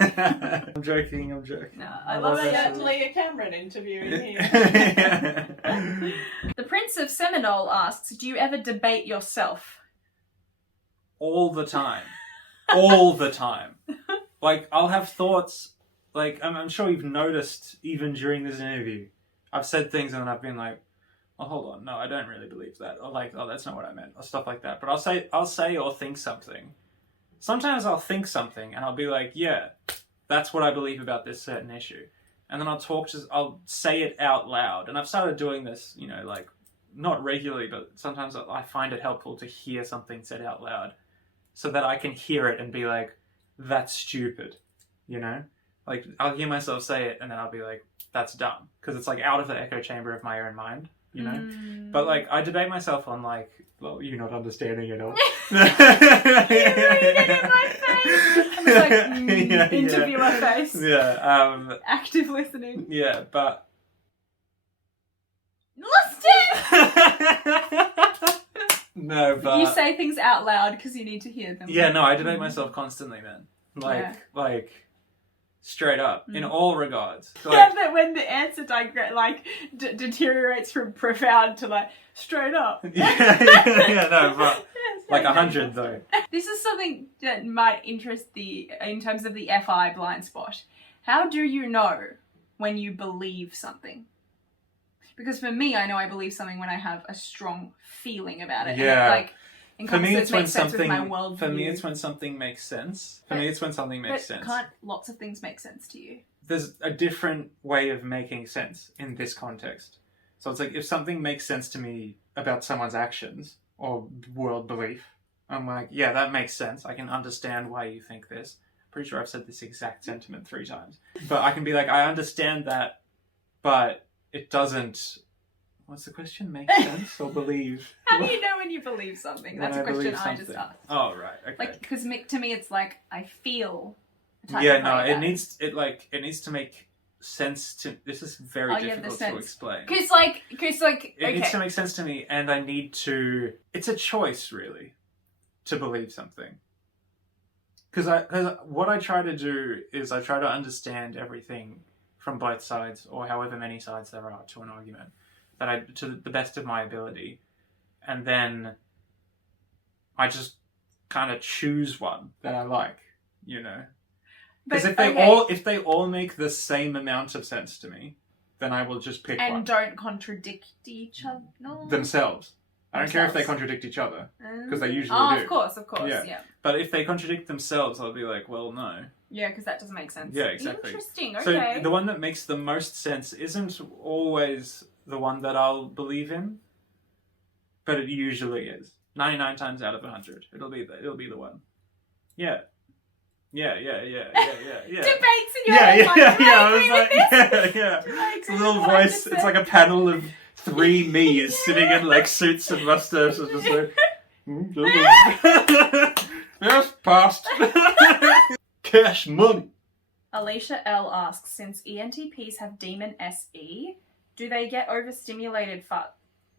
I'm joking. No, I love that Leah Cameron interviewing here. The Prince of Seminole asks, do you ever debate yourself? All the time. All the time. Like, I'll have thoughts, like, I'm sure you've noticed even during this interview, I've said things and then I've been like, oh, hold on, no, I don't really believe that. Or like, oh, that's not what I meant. Or stuff like that. But I'll say or think something. Sometimes I'll think something and I'll be like, yeah, that's what I believe about this certain issue. And then I'll say it out loud. And I've started doing this, you know, like, not regularly, but sometimes I find it helpful to hear something said out loud so that I can hear it and be like, that's stupid, you know? Like, I'll hear myself say it and then I'll be like, that's dumb. Because it's like out of the echo chamber of my own mind, you know? But like, I debate myself on like, well, you're not understanding it all. You really get in my face. I'm just like, interviewer face. Yeah. Active listening. Yeah, but... Lost it! No, but... You say things out loud because you need to hear them. Yeah, no, I debate myself constantly, man. Like, straight up, in all regards. Like, yeah, but when the answer deteriorates from profound to like straight up. yeah, no, but like 100 though. This is something that might interest in terms of the FI blind spot. How do you know when you believe something? Because for me, I know I believe something when I have a strong feeling about it. Yeah. And For me, it's when something. it's when something makes sense. But can't lots of things make sense to you? There's a different way of making sense in this context. So it's like, if something makes sense to me about someone's actions or world belief, I'm like, yeah, that makes sense. I can understand why you think this. Pretty sure I've said this exact sentiment 3 times. But I can be like, I understand that, but it doesn't... What's the question? Make sense or believe? How do you know when you believe something? That's a question I just asked. Oh, right. Okay. Like, because to me, it's like, I feel a type yeah, of no, way it needs to make sense to... This is very difficult to explain. Because It needs to make sense to me, and I need to... It's a choice, really, to believe something. Because what I try to do is I try to understand everything from both sides, or however many sides there are to an argument, to the best of my ability, and then I just kind of choose one that I like, you know. Because if they all make the same amount of sense to me, then I will just pick one. And don't contradict each other. No. Themselves. I don't care if they contradict each other, because they usually do. Of course, yeah. But if they contradict themselves, I'll be like, well, no. Yeah, because that doesn't make sense. Yeah, exactly. Interesting, okay. So the one that makes the most sense isn't always the one that I'll believe in, but it usually is. 99 times out of 100, it'll be the one. Yeah. Debates in your head. I was like, yeah. It's a little voice. It's like a panel of 3 me's sitting in like suits and mustaches, just like, yes, passed. Cash money. Alicia L asks, since ENTPs have Demon SE, do they get overstimulated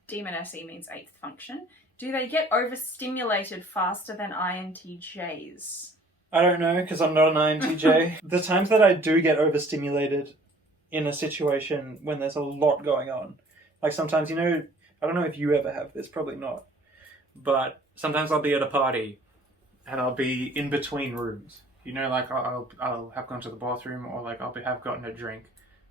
Demon SE means 8th function. Do they get overstimulated faster than INTJs? I don't know, because I'm not an INTJ. The times that I do get overstimulated in a situation when there's a lot going on, like sometimes, you know, I don't know if you ever have this, probably not, but sometimes I'll be at a party and I'll be in between rooms. You know, like I'll have gone to the bathroom, or like have gotten a drink,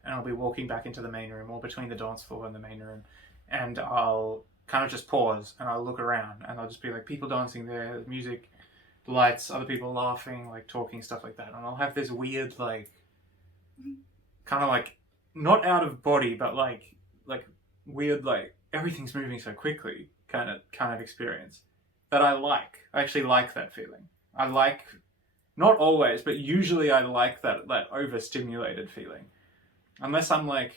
and I'll be walking back into the main room, or between the dance floor and the main room, and I'll kind of just pause and I'll look around and I'll just be like, people dancing there, music, lights, other people laughing, like talking, stuff like that, and I'll have this weird, like, kind of like, not out of body, but like weird, like, everything's moving so quickly kind of experience that I like. I actually like that feeling. I like Not always, but usually I like that overstimulated feeling. Unless I'm like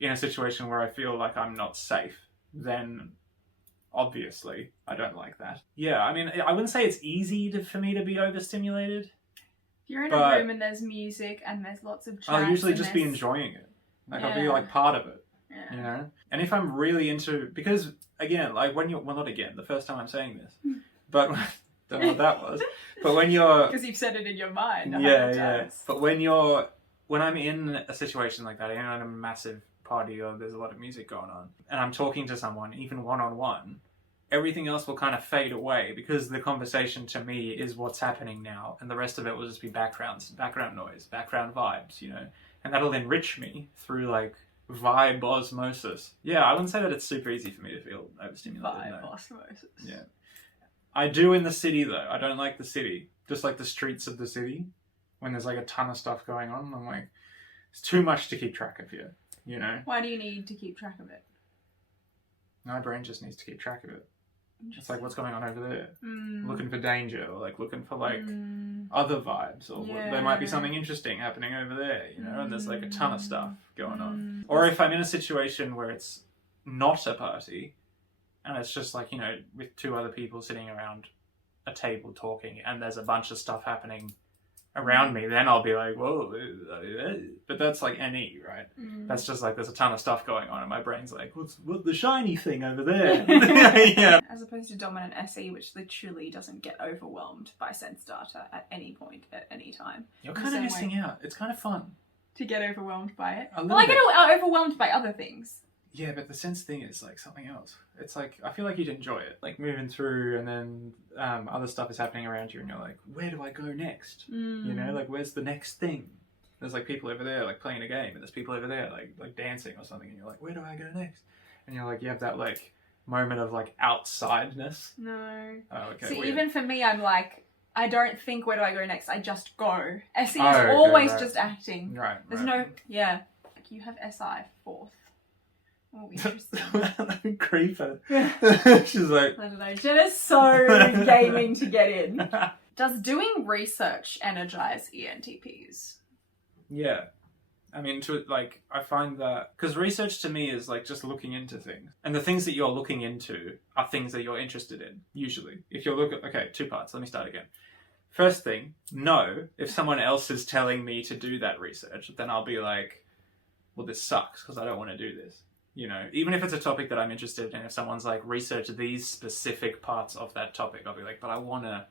in a situation where I feel like I'm not safe, then obviously I don't like that. Yeah, I mean, I wouldn't say it's easy for me to be overstimulated. If you're in a room and there's music and there's lots of chats, I'll usually just be enjoying it. Like, I'll be like part of it. Yeah. You know? And if I'm really into, because again, like when you're, well, not again, the first time I'm saying this, but don't know what that was. But when you're, because you've said it in your mind. Yeah. But when I'm in a situation like that, I'm at a massive party or there's a lot of music going on, and I'm talking to someone, even one-on-one, everything else will kind of fade away because the conversation to me is what's happening now, and the rest of it will just be background noise, background vibes, you know, and that'll enrich me through like vibe osmosis. Yeah, I wouldn't say that it's super easy for me to feel overstimulated. Vibe osmosis. Yeah. I do in the city though. I don't like the city. Just like the streets of the city, when there's like a ton of stuff going on, I'm like, it's too much to keep track of here, you know? Why do you need to keep track of it? My brain just needs to keep track of it. It's like, what's going on over there? Looking for danger, or like looking for like other vibes, or there might be something interesting happening over there, you know, and there's like a ton of stuff going on. Or if I'm in a situation where it's not a party, and it's just like, you know, with two other people sitting around a table talking, and there's a bunch of stuff happening around me, then I'll be like, whoa, but that's like NE, right? That's just like, there's a ton of stuff going on, and my brain's like, what's the shiny thing over there? Yeah. As opposed to dominant SE, which literally doesn't get overwhelmed by sense data at any point, at any time. You're kind of missing out. It's kind of fun. To get overwhelmed by it? Well, I get overwhelmed by other things. Yeah, but the sense thing is like something else. It's like, I feel like you'd enjoy it. Like moving through, and then other stuff is happening around you, and you're like, where do I go next? You know, like, where's the next thing? There's like people over there like playing a game, and there's people over there like dancing or something, and you're like, where do I go next? And you're like, you have that like moment of like outsideness. No. Oh, okay. See, weird. even for me, I'm like, I don't think where do I go next, I just go. SE is always just acting. Right. There's no, yeah. Like, you have SI 4th. Oh, interesting. Creeper. She's like, I don't know. Jenna's so gaming to get in. Does doing research energize ENTPs? Yeah. I mean, I find that, because research to me is like just looking into things. And the things that you're looking into are things that you're interested in, usually. If you're okay, 2 parts. Let me start again. First thing, no, if someone else is telling me to do that research, then I'll be like, well, this sucks because I don't want to do this. You know, even if it's a topic that I'm interested in, if someone's like, research these specific parts of that topic, I'll be like, but I want to.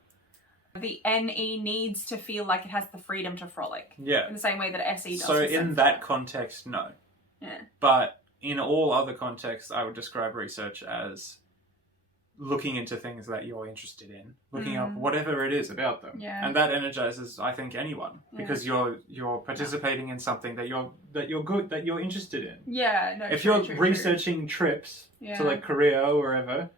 The NE needs to feel like it has the freedom to frolic. Yeah. In the same way that SE does. So in that context, no. Yeah. But in all other contexts, I would describe research as looking into things that you're interested in, looking up whatever it is about them. Yeah. And that energizes, I think, anyone, because you're participating in something that you're interested in. Yeah, no. If you're researching trips to like Korea or wherever,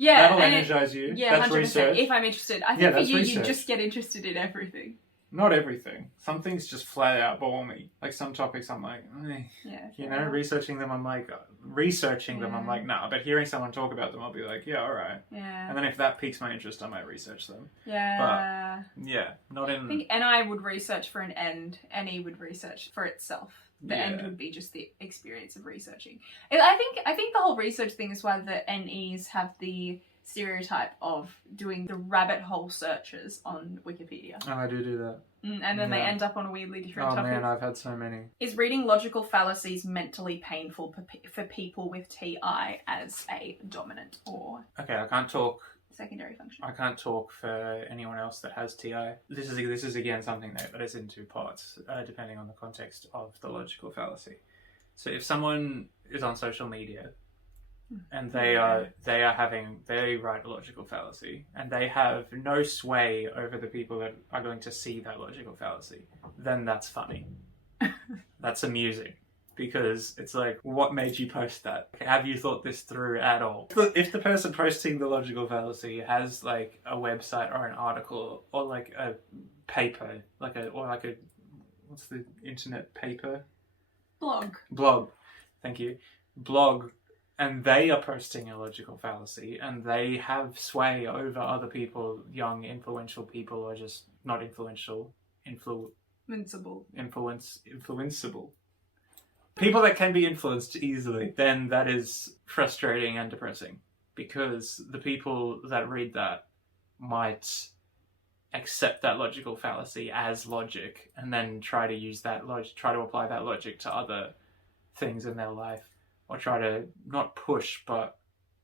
that'll energize you. Yeah, that's 100%. research. If I'm interested, I think for you, research. you just get interested in everything. Not everything. Some things just flat out bore me. Like some topics, I'm like, you know, researching them, I'm like, nah. But hearing someone talk about them, I'll be like, yeah, all right. Yeah. And then if that piques my interest, I might research them. Yeah. But yeah, not in. I think NI would research for an end. NE would research for itself. The end would be just the experience of researching. I think the whole research thing is why the NEs have the stereotype of doing the rabbit hole searches on Wikipedia. Oh, I do that. And then they end up on weirdly different topics. Oh man, I've had so many. Is reading logical fallacies mentally painful for people with TI as a dominant or Okay, I can't talk secondary function? I can't talk for anyone else that has TI. This is again something that is in 2 parts, depending on the context of the logical fallacy. So if someone is on social media and they write a logical fallacy and they have no sway over the people that are going to see that logical fallacy, then that's funny. That's amusing. Because it's like, what made you post that? Have you thought this through at all? If the person posting the logical fallacy has like a website or an article or like a paper, what's the internet paper? Blog. Thank you. Blog and they are posting a logical fallacy, and they have sway over other people, young, influential people, or just not influential, influenceable. People that can be influenced easily, then that is frustrating and depressing, because the people that read that might accept that logical fallacy as logic and then try to use that logic, try to apply that logic to other things in their life, or try to not push, but,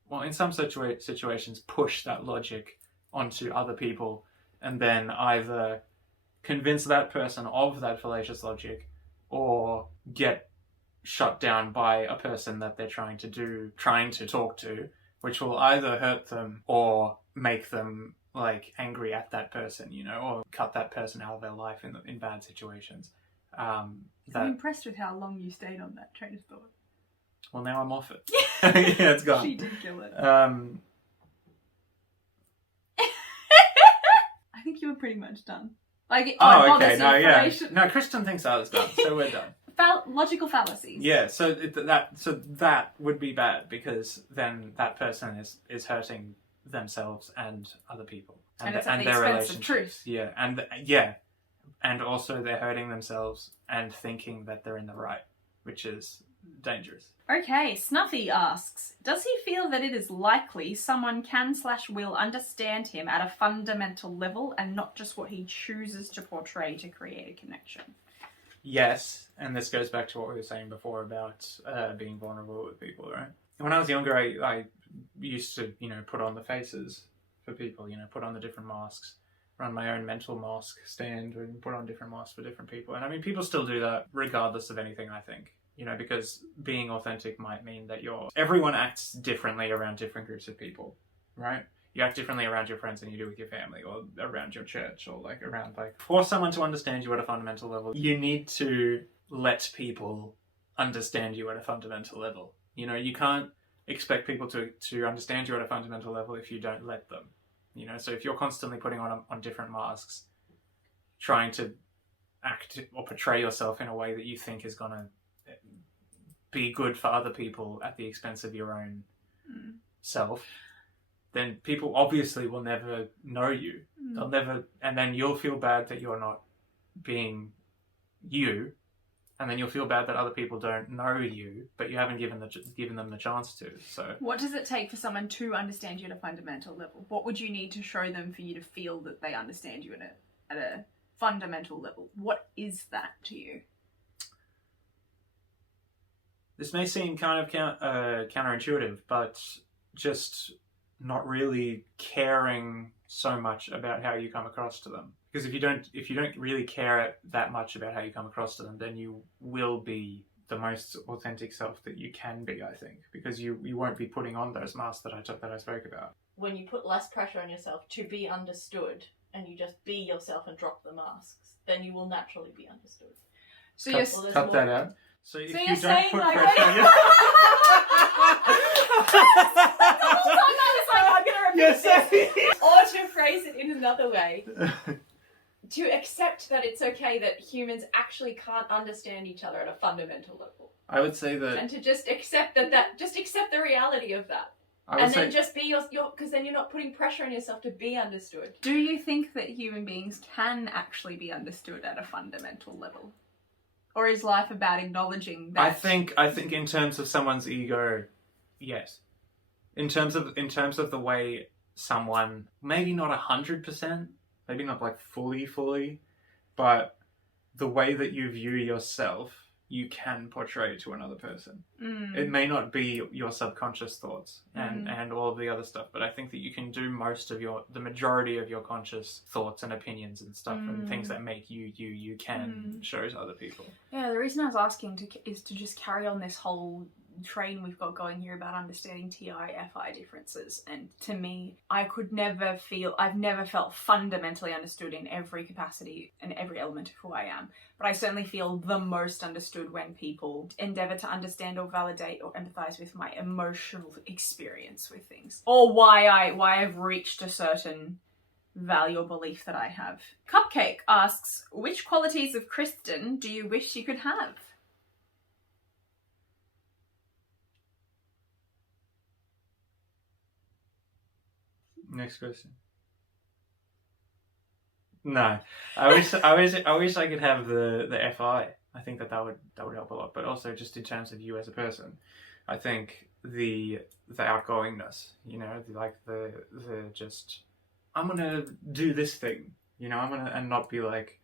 well, in some situations, push that logic onto other people, and then either convince that person of that fallacious logic, or get shut down by a person that they're trying to talk to, which will either hurt them or make them like angry at that person, you know, or cut that person out of their life in bad situations. I'm impressed with how long you stayed on that train of thought. Well, now I'm off it. Yeah, it's gone. She did kill it. I think you were pretty much done. Like, okay, no, Kristen thinks I was done, so we're done. Logical fallacies. Yeah, so that would be bad, because then that person is hurting themselves and other people and it's at the their expense relationships. Of truth. And also they're hurting themselves and thinking that they're in the right, which is dangerous. Okay, Snuffy asks, does he feel that it is likely someone can/will understand him at a fundamental level and not just what he chooses to portray to create a connection? Yes, and this goes back to what we were saying before about being vulnerable with people, right? When I was younger, I used to, put on the faces for people, put on the different masks, run my own mental mask stand and put on different masks for different people. And I mean, people still do that regardless of anything, I think, because being authentic might mean that everyone acts differently around different groups of people, right? You act differently around your friends than you do with your family, or around your church, or for someone to understand you at a fundamental level, you need to let people understand you at a fundamental level. You can't expect people to understand you at a fundamental level if you don't let them. So if you're constantly putting on different masks, trying to act or portray yourself in a way that you think is going to be good for other people at the expense of your own self, then people obviously will never know you. They'll never, and then you'll feel bad that you're not being you, and then you'll feel bad that other people don't know you, but you haven't given them the chance to. So, what does it take for someone to understand you at a fundamental level? What would you need to show them for you to feel that they understand you at a fundamental level? What is that to you? This may seem kind of counterintuitive, but just not really caring so much about how you come across to them. Because if you don't really care that much about how you come across to them, then you will be the most authentic self that you can be, I think, because you won't be putting on those masks that I spoke about. When you put less pressure on yourself to be understood, and you just be yourself and drop the masks, then you will naturally be understood. So cut that out. So if you don't put like, pressure on yourself... I'm going to repeat this. Or to phrase it in another way. To accept that it's okay that humans actually can't understand each other at a fundamental level. I would say that... And to just accept just accept the reality of that. Then just be because then you're not putting pressure on yourself to be understood. Do you think that human beings can actually be understood at a fundamental level? Or is life about acknowledging that? I think in terms of someone's ego, yes. In terms of the way someone, maybe not 100%, maybe not like fully, but the way that you view yourself, you can portray to another person. It may not be your subconscious thoughts and all of the other stuff, but I think that you can do the majority of your conscious thoughts and opinions and stuff and things that make you can show to other people. Yeah, the reason I was asking is to just carry on this whole train we've got going here about understanding TI-FI differences, and to me, I've never felt fundamentally understood in every capacity and every element of who I am, but I certainly feel the most understood when people endeavour to understand or validate or empathise with my emotional experience with things, or why I've reached a certain value or belief that I have. Cupcake asks, which qualities of Kristen do you wish you could have? Next question. No, I wish I could have the FI. I think that would help a lot. But also just in terms of you as a person, I think the outgoingness, you know, like the just, I'm gonna do this thing, you know, and not be like,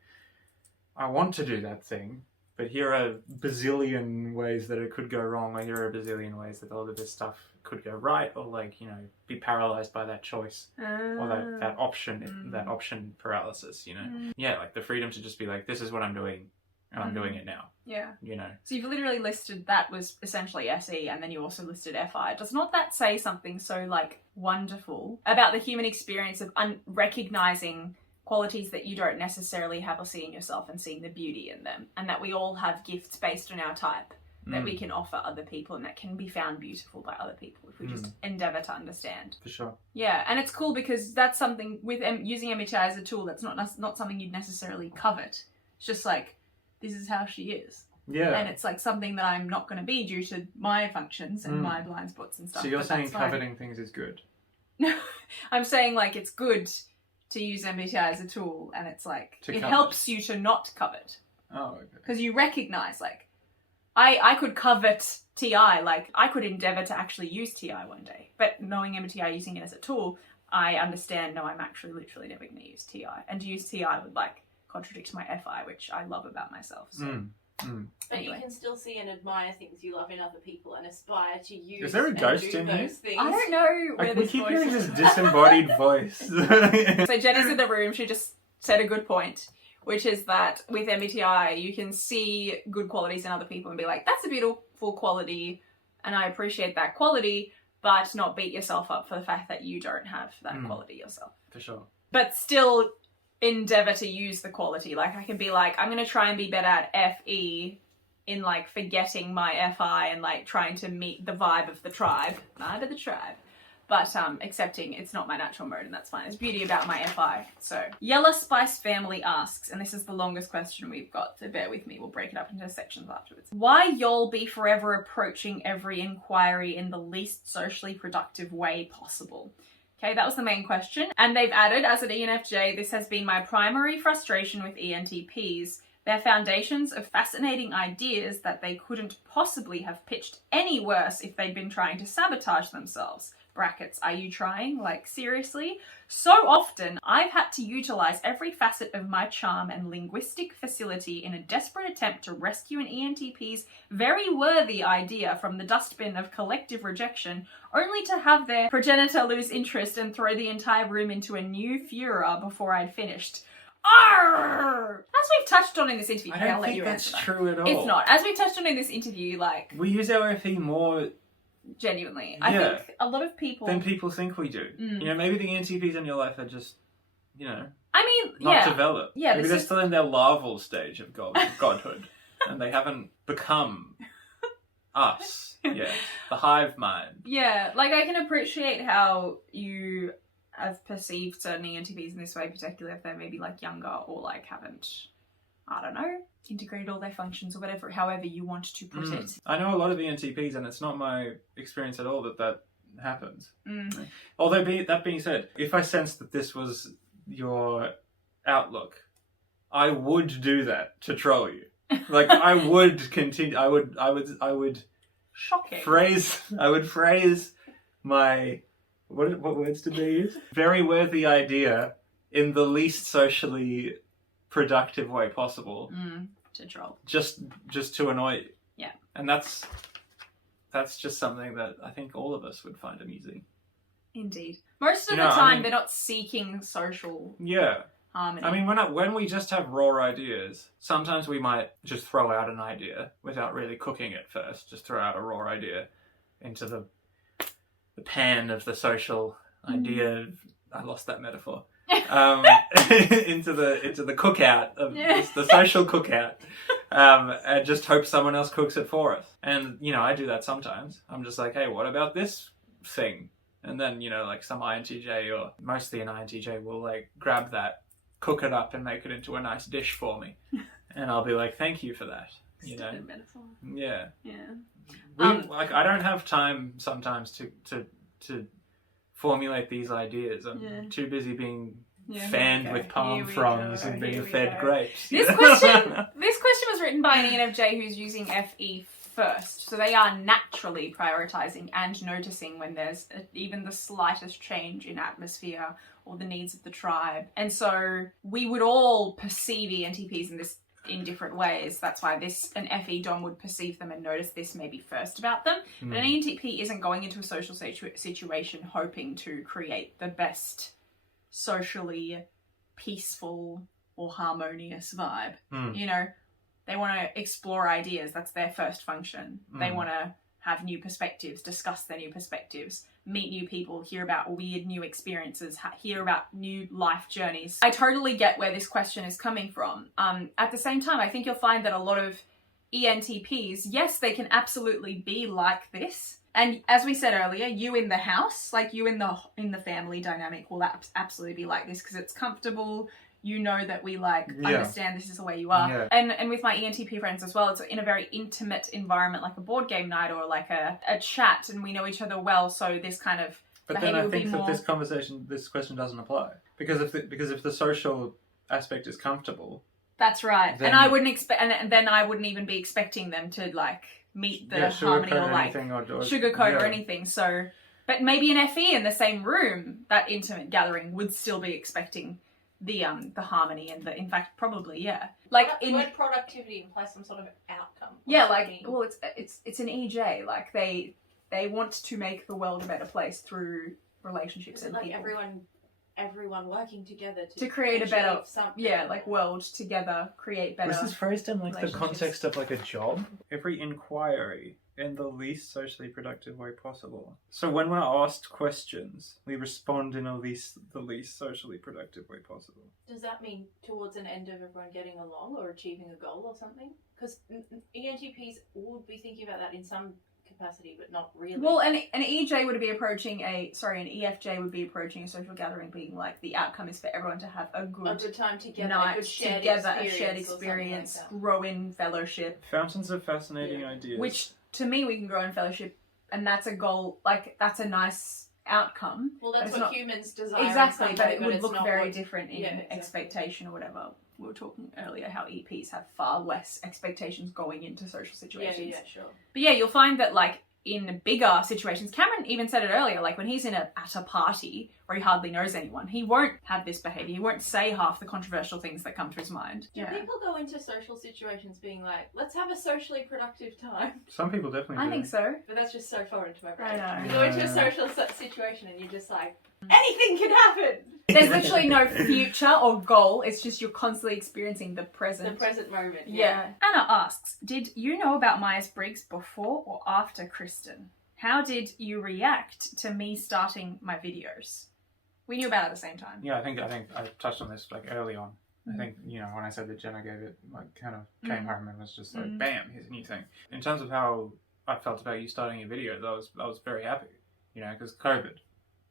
I want to do that thing, but here are a bazillion ways that it could go wrong, or here are a bazillion ways that all of this stuff could go right, or like, you know, be paralyzed by that choice, or that option paralysis, you know. Yeah, like the freedom to just be like, this is what I'm doing, and I'm doing it now. Yeah. You know. So you've literally listed that was essentially SE, and then you also listed FI. Does not that say something so like wonderful about the human experience of recognizing qualities that you don't necessarily have or see in yourself, and seeing the beauty in them, and that we all have gifts based on our type that we can offer other people, and that can be found beautiful by other people if we just endeavor to understand. For sure. Yeah, and it's cool because that's something with using MBTI as a tool that's not something you'd necessarily covet. It's just like, this is how she is. Yeah. And it's like something that I'm not going to be due to my functions and my blind spots and stuff. So you're saying coveting things is good? No, I'm saying like it's good to use MBTI as a tool, and it's like it helps you to not covet. Oh, okay. Because you recognize, like, I could covet TI, like I could endeavor to actually use TI one day, but knowing MBTI, using it as a tool, I understand, no, I'm actually literally never going to use TI, and to use TI would like contradict my FI, which I love about myself. So. But anyway, you can still see and admire things you love in other people and aspire to use. Is there a ghost in here? Things. I don't know where we this keep voice hearing is. this disembodied voice. So Jenny's in the room. She just said a good point, which is that with MBTI, you can see good qualities in other people and be like, that's a beautiful quality, and I appreciate that quality, but not beat yourself up for the fact that you don't have that quality yourself. For sure. But still endeavor to use the quality. Like, I can be like, I'm going to try and be better at FE in like forgetting my FI and like trying to meet the vibe of the tribe. But accepting it's not my natural mode, and that's fine. There's beauty about my FI. So Yellow Spice Family asks, and this is the longest question we've got, so bear with me, we'll break it up into sections afterwards. Why y'all be forever approaching every inquiry in the least socially productive way possible? Okay, that was the main question. And they've added, as an ENFJ, this has been my primary frustration with ENTPs. Their foundations of fascinating ideas that they couldn't possibly have pitched any worse if they'd been trying to sabotage themselves. Brackets, are you trying? Like, seriously? So often, I've had to utilize every facet of my charm and linguistic facility in a desperate attempt to rescue an ENTP's very worthy idea from the dustbin of collective rejection, only to have their progenitor lose interest and throw the entire room into a new furor before I'd finished. Arrgh! As we've touched on in this interview, I don't I'll let think you that's answer true at all. It's not. As we touched on in this interview, like, we use our FE more genuinely. I think a lot of people than people think we do. You know, maybe the ENTPs in your life are just, you know, I mean, not developed. Yeah, maybe they're still in their larval stage of godhood, and they haven't become us yet, the hive mind. Yeah, like I can appreciate how you have perceived certain ENTPs in this way, particularly if they're maybe like younger or like haven't, I don't know, integrated all their functions or whatever, however you want to put it. I know a lot of ENTPs, and it's not my experience at all that happens. Although, that being said, if I sensed that this was your outlook, I would do that to troll you. Like, I would continue. I would Shocking. I would phrase my what words did they use? Very worthy idea in the least socially productive way possible. To troll. Just to annoy you. Yeah. And that's just something that I think all of us would find amusing. Indeed. Most of the time, they're not seeking social harmony. I mean, when we just have raw ideas, sometimes we might just throw out an idea without really cooking it first. Just throw out a raw idea into the pan of the social idea. I lost that metaphor. into the cookout of the social cookout, and just hope someone else cooks it for us. And you know, I do that sometimes. I'm just like, hey, what about this thing? And then, you know, like some INTJ, or mostly an INTJ, will like grab that, cook it up, and make it into a nice dish for me, and I'll be like, thank you for that. You know, metaphor. Yeah. Yeah. Like, I don't have time sometimes to formulate these ideas. I'm Yeah. too busy being Yeah, fanned here we with go. palm Here we fronds go. and Here being we fed go. grapes. This question was written by an ENFJ who's using FE first. So they are naturally prioritizing and noticing when there's even the slightest change in atmosphere or the needs of the tribe. And so we would all perceive ENTPs in different ways. That's why an FE Dom would perceive them and notice this maybe first about them. But an ENTP isn't going into a social situation hoping to create the best socially peaceful or harmonious vibe. You know, they want to explore ideas. That's their first function. They want to have new perspectives, discuss their new perspectives, meet new people, hear about weird new experiences, hear about new life journeys. I totally get where this question is coming from. At the same time, I think you'll find that a lot of ENTPs, yes, they can absolutely be like this. And as we said earlier, you in the house, like you in the family dynamic will absolutely be like this because it's comfortable. You know that we understand this is the way you are. Yeah. And with my ENTP friends as well, it's in a very intimate environment, like a board game night or like a chat, and we know each other well, so this kind of But then I think that this question doesn't apply. Because if the social aspect is comfortable. That's right. Then, and I wouldn't expect, and then I wouldn't even be expecting them to like meet the harmony or like sugarcoat or anything. So, but maybe an FE in the same room, that intimate gathering, would still be expecting the harmony and in fact probably like in word productivity implies some sort of outcome. Well, it's an EJ, like they want to make the world a better place through relationships and like people. Everyone working together to create a better something. like world together, create better. This is phrased in like the relationships. context of like a job. Every inquiry in the least socially productive way possible. So when we're asked questions, we respond in the least socially productive way possible. Does that mean towards an end of everyone getting along or achieving a goal or something? Because ENTPs would be thinking about that in some capacity, but not really. Well, an EJ would be approaching an EFJ would be approaching a social gathering being like the outcome is for everyone to have a good time together, night a shared experience, grow in fellowship. Fountains of fascinating ideas. Which to me we can grow in fellowship, and that's a goal. Like that's a nice outcome. Well, that's what humans desire. Exactly, but it would look very different in expectation or whatever. We were talking earlier how EPs have far less expectations going into social situations. Yeah, sure. But yeah, you'll find that like in bigger situations, Cameron even said it earlier, like when he's at a party where he hardly knows anyone, he won't have this behaviour. He won't say half the controversial things that come to his mind. Do people go into social situations being like, let's have a socially productive time? Some people definitely do. I think so. But that's just so foreign to my brain. I know. You go into a social situation and you're just like, anything can happen! There's literally no future or goal. It's just you're constantly experiencing the present. The present moment. Yeah. Anna asks, did you know about Myers-Briggs before or after Kristen? How did you react to me starting my videos? We knew about it at the same time. Yeah, I think I touched on this like early on. I think, you know, when I said that Jenna gave it, like kind of came home and was just like, bam, here's a new thing. In terms of how I felt about you starting your videos, I was very happy, you know, because COVID.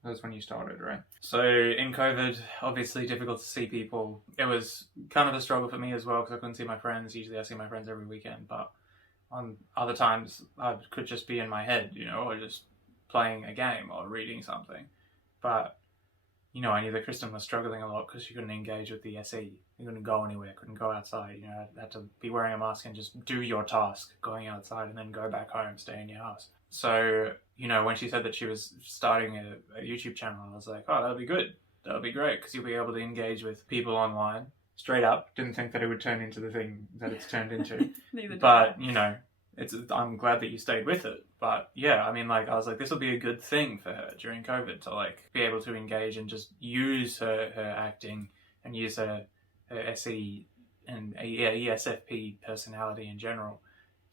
That's when you started, right? So in COVID, obviously difficult to see people. It was kind of a struggle for me as well because I couldn't see my friends. Usually I see my friends every weekend, but on other times I could just be in my head, you know, or just playing a game or reading something. But, you know, I knew that Kristen was struggling a lot because she couldn't engage with the SE. You couldn't go anywhere, couldn't go outside, you know, had to be wearing a mask and just do your task, going outside and then go back home, stay in your house. So, you know, when she said that she was starting a YouTube channel, I was like, oh, that'll be good. That'll be great because you'll be able to engage with people online. Straight up, didn't think that it would turn into the thing that it's turned into. But, you know, I'm glad that you stayed with it. But yeah, I mean, like, I was like, this will be a good thing for her during COVID to like be able to engage and just use her acting and use her SE and ESFP personality in general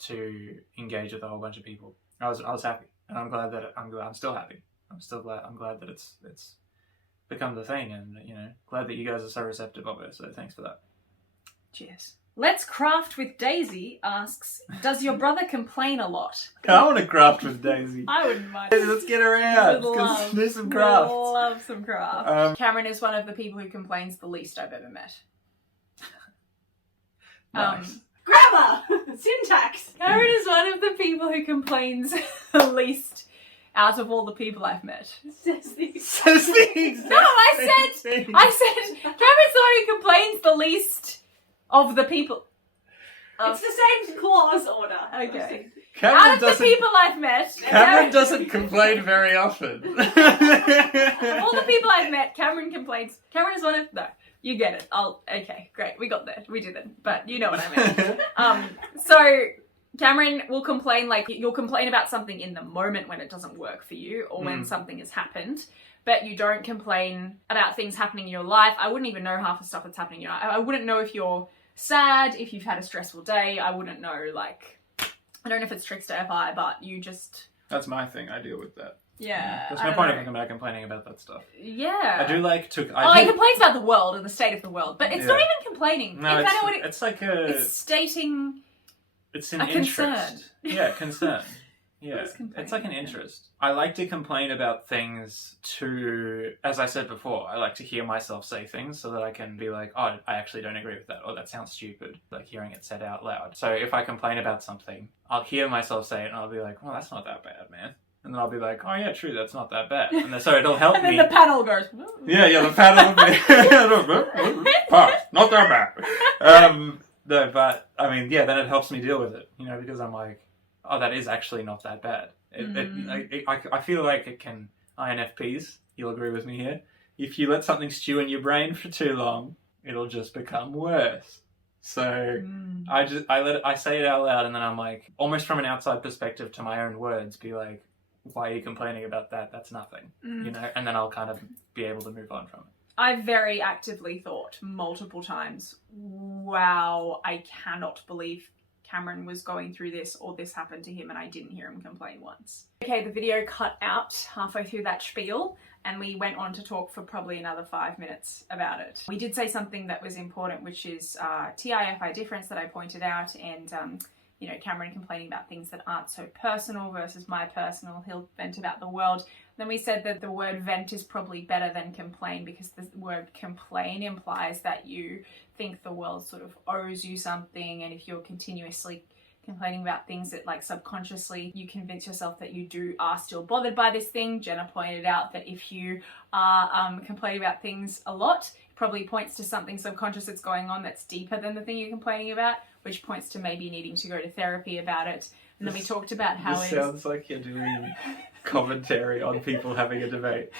to engage with a whole bunch of people. I was happy, and I'm still happy. I'm glad that it's become the thing, and you know, glad that you guys are so receptive of it. So thanks for that. Cheers. Let's Craft with Daisy asks, does your brother complain a lot? I want to craft with Daisy. I wouldn't mind. Let's get her out. Let's do some craft. Love some craft. Cameron is one of the people who complains the least I've ever met. Nice. Grammar! Syntax! Cameron is one of the people who complains the least out of all the people I've met. Says the exact No, I said thing. Cameron's the one who complains the least of the people. It's the same clause order. Okay. Cameron Out of the people I've met, Cameron doesn't complain very often. of all the people I've met, Cameron complains. Cameron is one of... No, you get it. Okay, great. We got there. We did it. But you know what I meant. So Cameron will complain, like, you'll complain about something in the moment when it doesn't work for you or when something has happened. But you don't complain about things happening in your life. I wouldn't even know half the stuff that's happening in your life. I wouldn't know if you're sad, if you've had a stressful day. I wouldn't know, like... I don't know if it's trickster FI, but you just... That's my thing. I deal with that. Yeah. There's no point of thinking about complaining about that stuff. Yeah. I do like to... He complains about the world and the state of the world, but it's not even complaining. No, it's like a... It's stating... It's an interest. Concern. Yeah, concern. Yeah, It's it's like an interest. I like to complain about things as I said before, I like to hear myself say things so that I can be like, oh, I actually don't agree with that, or that sounds stupid, like hearing it said out loud. So if I complain about something, I'll hear myself say it and I'll be like, well, that's not that bad, man. And then I'll be like, oh yeah, true, that's not that bad. And then, so it'll help and then me. the panel goes... Yeah, the panel will be... Pass, not that bad. No, but, I mean, yeah, then it helps me deal with it, you know, because I'm like, oh, that is actually not that bad. I feel like it can... INFPs, you'll agree with me here. If you let something stew in your brain for too long, it'll just become worse. So I say it out loud, and then I'm like, almost from an outside perspective to my own words, be like, why are you complaining about that? That's nothing, you know? And then I'll kind of be able to move on from it. I very actively thought multiple times, wow, I cannot believe Cameron was going through this, or this happened to him and I didn't hear him complain once. Okay, the video cut out halfway through that spiel and we went on to talk for probably another 5 minutes about it. We did say something that was important, which is TIFI difference that I pointed out, and you know, Cameron complaining about things that aren't so personal versus my personal. He'll vent about the world. Then we said that the word vent is probably better than complain, because the word complain implies that you think the world sort of owes you something, and if you're continuously complaining about things that, like, subconsciously you convince yourself that you are still bothered by this thing. Jenna pointed out that if you are complaining about things a lot, it probably points to something subconscious that's going on that's deeper than the thing you're complaining about, which points to maybe needing to go to therapy about it. And then we talked about how this sounds like you're doing commentary on people having a debate.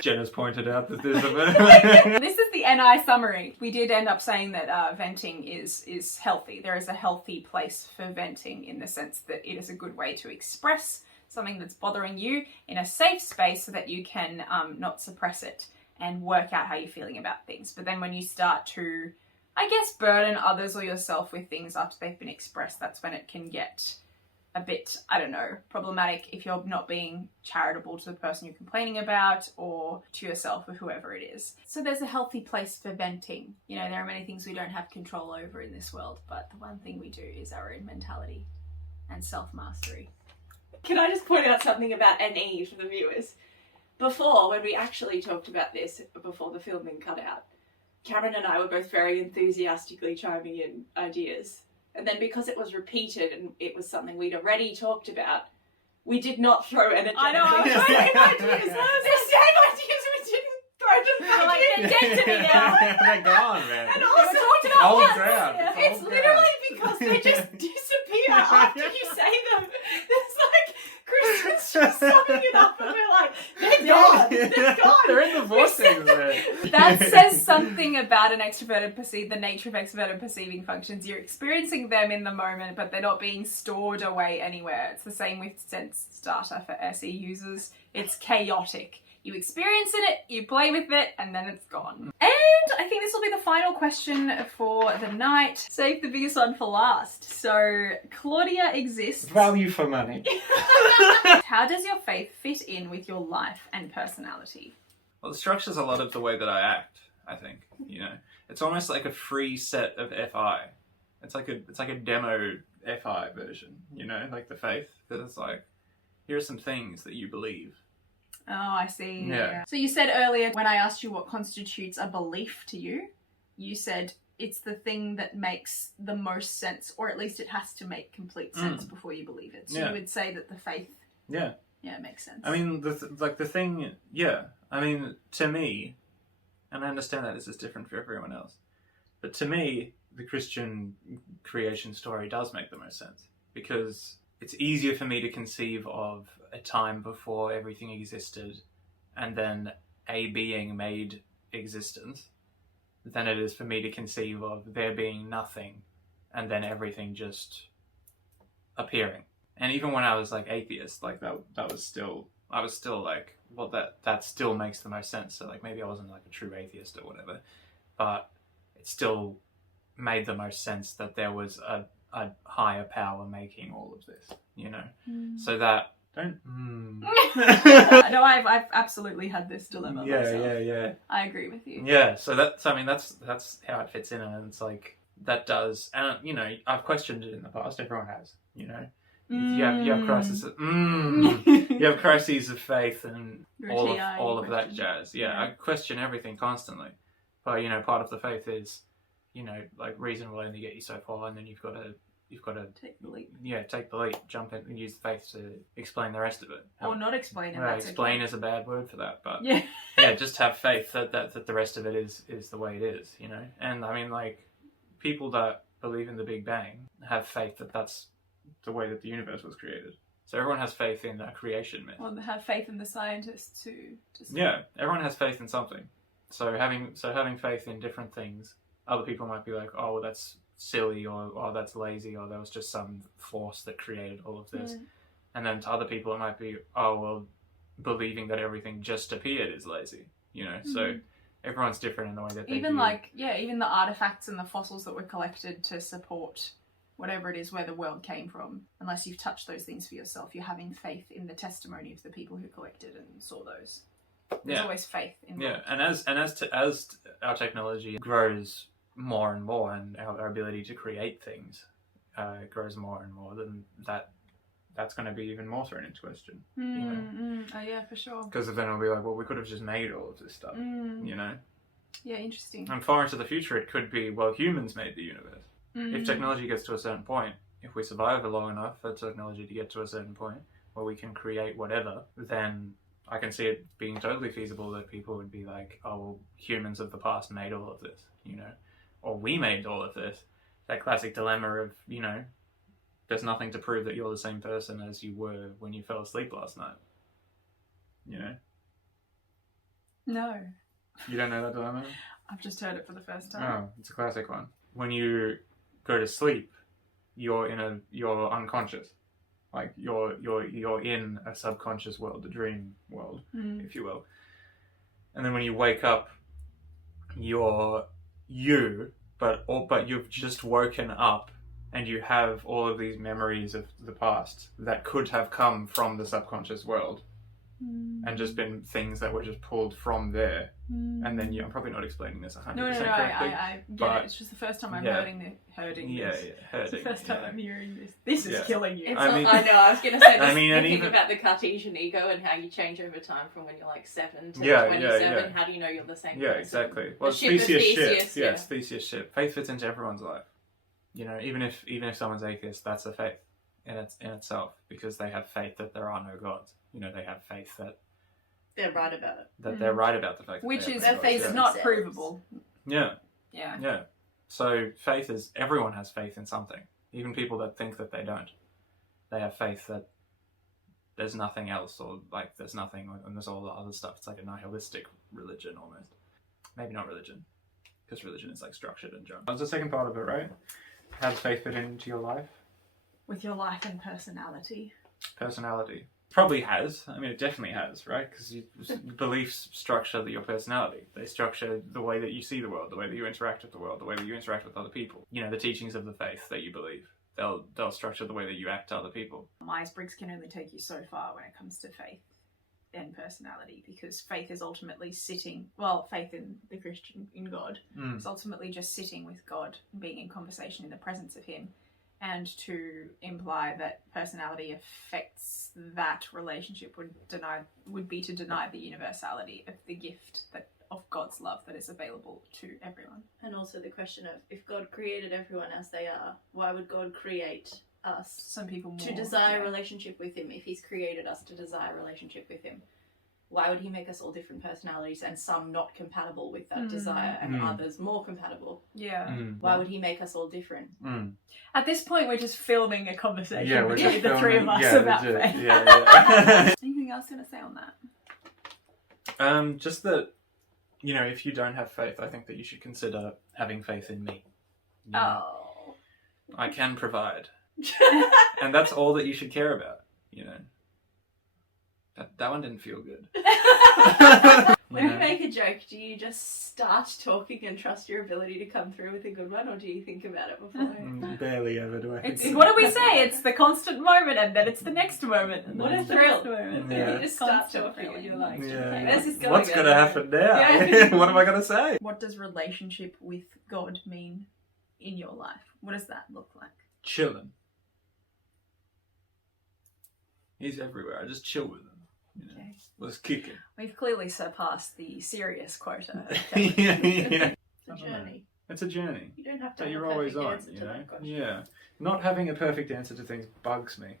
Jenna's pointed out that there's a... This is the NI summary. We did end up saying that venting is healthy. There is a healthy place for venting, in the sense that it is a good way to express something that's bothering you in a safe space so that you can not suppress it and work out how you're feeling about things. But then when you start to, I guess, burden others or yourself with things after they've been expressed, that's when it can get a bit, I don't know, problematic if you're not being charitable to the person you're complaining about, or to yourself or whoever it is. So there's a healthy place for venting. You know, there are many things we don't have control over in this world, but the one thing we do is our own mentality and self-mastery. Can I just point out something about NE for the viewers? Before, when we actually talked about this, before the filming cut out, Cameron and I were both very enthusiastically chiming in ideas. And then because it was repeated and it was something we'd already talked about, we did not throw energy. I know, I was the same ideas. The same ideas, we didn't throw them back like, in. they're dead to me now. They're gone, man. And also, talked about Old once. ground. it's old literally ground. because they just disappear after you say them. It's like Kristen's just summing it up and we're like, they're gone. They're gone. They're in the vortex, man. That says something about an extroverted the nature of extroverted perceiving functions. You're experiencing them in the moment, but they're not being stored away anywhere. It's the same with sense data for SE users. It's chaotic. You experience it, you play with it, and then it's gone. And I think this will be the final question for the night. Save the biggest one for last. So, Claudia exists. Value for money. How does your faith fit in with your life and personality? Well, it structures a lot of the way that I act, I think. You know, it's almost like a free set of FI. It's like a demo FI version, you know, like the faith. Because it's like, here are some things that you believe. Oh, I see. Yeah. So you said earlier, when I asked you what constitutes a belief to you, you said it's the thing that makes the most sense, or at least it has to make complete sense before you believe it. So you would say that the faith Yeah, it makes sense. I mean, the thing, yeah. I mean, to me, and I understand that this is different for everyone else, but to me, the Christian creation story does make the most sense, because it's easier for me to conceive of a time before everything existed and then a being made existence than it is for me to conceive of there being nothing and then everything just appearing. And even when I was like atheist, like that was still, I was still like, well, that still makes the most sense. So like maybe I wasn't like a true atheist or whatever, but it still made the most sense that there was a higher power making all of this, you know. So that No, I've absolutely had this dilemma myself. Yeah. I agree with you. Yeah, so that's how it fits in, and it's like that does, and you know, I've questioned it in the past. Everyone has, you know. You have crises. You have crises of faith and all of that jazz. Yeah, I question everything constantly, but you know, part of the faith is, you know, like reason will only get you so far, and then you've got to take the leap. Yeah, take the leap, jump in, and use the faith to explain the rest of it. Or not explain it. Well, explain is a bad word for that, but yeah, just have faith that the rest of it is the way it is, you know. And I mean, like, people that believe in the Big Bang have faith that that's the way that the universe was created. So everyone has faith in a creation myth. Well, have faith in the scientists too. Yeah, everyone has faith in something. So having faith in different things, other people might be like, oh, well, that's silly, or oh, that's lazy, or there was just some force that created all of this. And then to other people it might be, oh, well, believing that everything just appeared is lazy, you know. So everyone's different in the way that they even view. even the artifacts and the fossils that were collected to support whatever it is where the world came from, unless you've touched those things for yourself, you're having faith in the testimony of the people who collected and saw those. There's always faith in and as our technology grows more and more, and our ability to create things grows more and more, then that's going to be even more thrown into question. You know? Oh yeah, for sure. Because then it'll be like, well, we could have just made all of this stuff, you know. Yeah, interesting. And far into the future, it could be, well, humans made the universe. If technology gets to a certain point, if we survive long enough for technology to get to a certain point where we can create whatever, then I can see it being totally feasible that people would be like, oh, well, humans of the past made all of this, you know, or we made all of this. That classic dilemma of, you know, there's nothing to prove that you're the same person as you were when you fell asleep last night, you know? No. You don't know that dilemma? I've just heard it for the first time. Oh, it's a classic one. When you go to sleep, you're unconscious. Like you're in a subconscious world, a dream world, if you will. And then when you wake up, you're you, but you've just woken up, and you have all of these memories of the past that could have come from the subconscious world, and just been things that were just pulled from there. And then I'm probably not explaining this 100% correctly. I get it. It's just the first time I'm hearing this. It's the first time I'm hearing this. This is killing you. I know, I was going to say this. Thinking about the Cartesian ego and how you change over time from when you're like 7 to 27. How do you know you're the same person? Yeah, exactly. Well, it's Theseus ship. Yeah, it's Theseus ship. Faith fits into everyone's life. You know, even if someone's atheist, that's a faith in itself, because they have faith that there are no gods. You know, they have faith that they're right about it. That they're right about the fact that which is their faith is not provable. Yeah. So faith is, everyone has faith in something. Even people that think that they don't. They have faith that there's nothing else, or like there's nothing, and there's all the other stuff. It's like a nihilistic religion almost. Maybe not religion, because religion is like structured and junk. That's the second part of it, right? How does faith fit into your life? With your life and personality. Personality. Probably has. I mean, it definitely has, right? Because beliefs structure your personality. They structure the way that you see the world, the way that you interact with the world, the way that you interact with other people. You know, the teachings of the faith that you believe. They'll structure the way that you act to other people. Myers-Briggs can only take you so far when it comes to faith and personality, because faith is ultimately faith in the Christian, in God, is ultimately just sitting with God, being in conversation in the presence of Him. And to imply that personality affects that relationship would be to deny the universality of the gift of God's love that is available to everyone. And also the question of, if God created everyone as they are, why would God create us Some people more. to desire yeah. a relationship with him, if he's created us to desire a relationship with him, why would he make us all different personalities and some not compatible with that desire and others more compatible? Yeah. Why would he make us all different? At this point, we're just filming a conversation Yeah, we're between just the three of filming- us yeah, about legit. faith. Yeah. Anything else you want to say on that? Just that, you know, if you don't have faith, I think that you should consider having faith in me. You know, Oh. I can provide. And that's all that you should care about, you know. That one didn't feel good. When you make a joke, do you just start talking and trust your ability to come through with a good one, or do you think about it before? Barely ever do I think It's, so. what do we say? It's the constant moment, and then it's the next moment. And What then a it's the thrill. next moment. Yeah. You just start Constant talking and feeling. you're like, Yeah. okay, where's this going? What's going to happen now? Yeah. What am I going to say? What does relationship with God mean in your life? What does that look like? Chilling. He's everywhere. I just chill with him. You know? Okay. Let's kick it. We've clearly surpassed the serious quota. Yeah. It's a I don't know. journey. It's a journey You don't have to that have you're a always perfect on, answer you to know? that question. Yeah. Not having a perfect answer to things bugs me.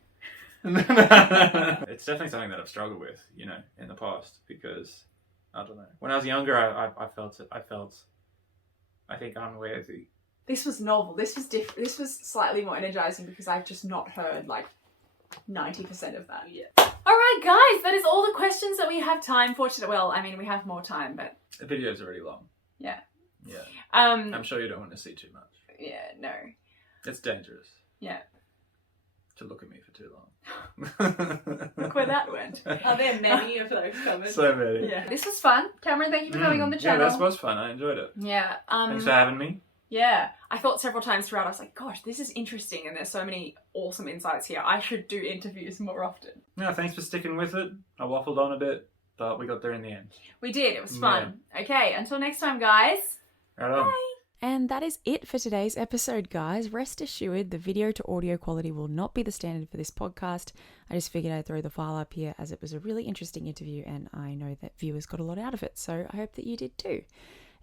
It's definitely something that I've struggled with, you know, in the past, because, I don't know. When I was younger, I felt it. I think, unworthy. This was novel. This was different. This was slightly more energizing because I've just not heard like 90% of that. Yeah. All right, guys, that is all the questions that we have time for today. Well, I mean, we have more time, but The video's already long. yeah. Yeah. Um, I'm sure you don't want to see too much. yeah, no. It's dangerous Yeah. to look at me for too long. Look where that went. Are there many of those comments? So many. Yeah. This was fun. Cameron, thank you for coming on the channel. Yeah, this was fun. I enjoyed it. Yeah. Thanks for having me. Yeah. I thought several times throughout, I was like, gosh, this is interesting and there's so many awesome insights here. I should do interviews more often. Yeah, thanks for sticking with it. I waffled on a bit, but we got there in the end. We did. It was fun. Okay, until next time, guys. Right on. And that is it for today's episode, guys. Rest assured, the video to audio quality will not be the standard for this podcast. I just figured I'd throw the file up here as it was a really interesting interview and I know that viewers got a lot out of it, so I hope that you did too.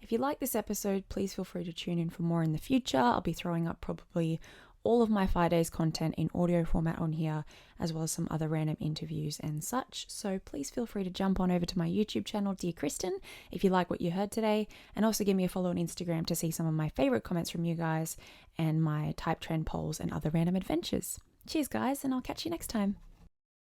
If you like this episode, please feel free to tune in for more in the future. I'll be throwing up probably all of my 5 days content in audio format on here, as well as some other random interviews and such. So please feel free to jump on over to my YouTube channel, Dear Kristen, if you like what you heard today, and also give me a follow on Instagram to see some of my favorite comments from you guys and my type trend polls and other random adventures. Cheers, guys, and I'll catch you next time.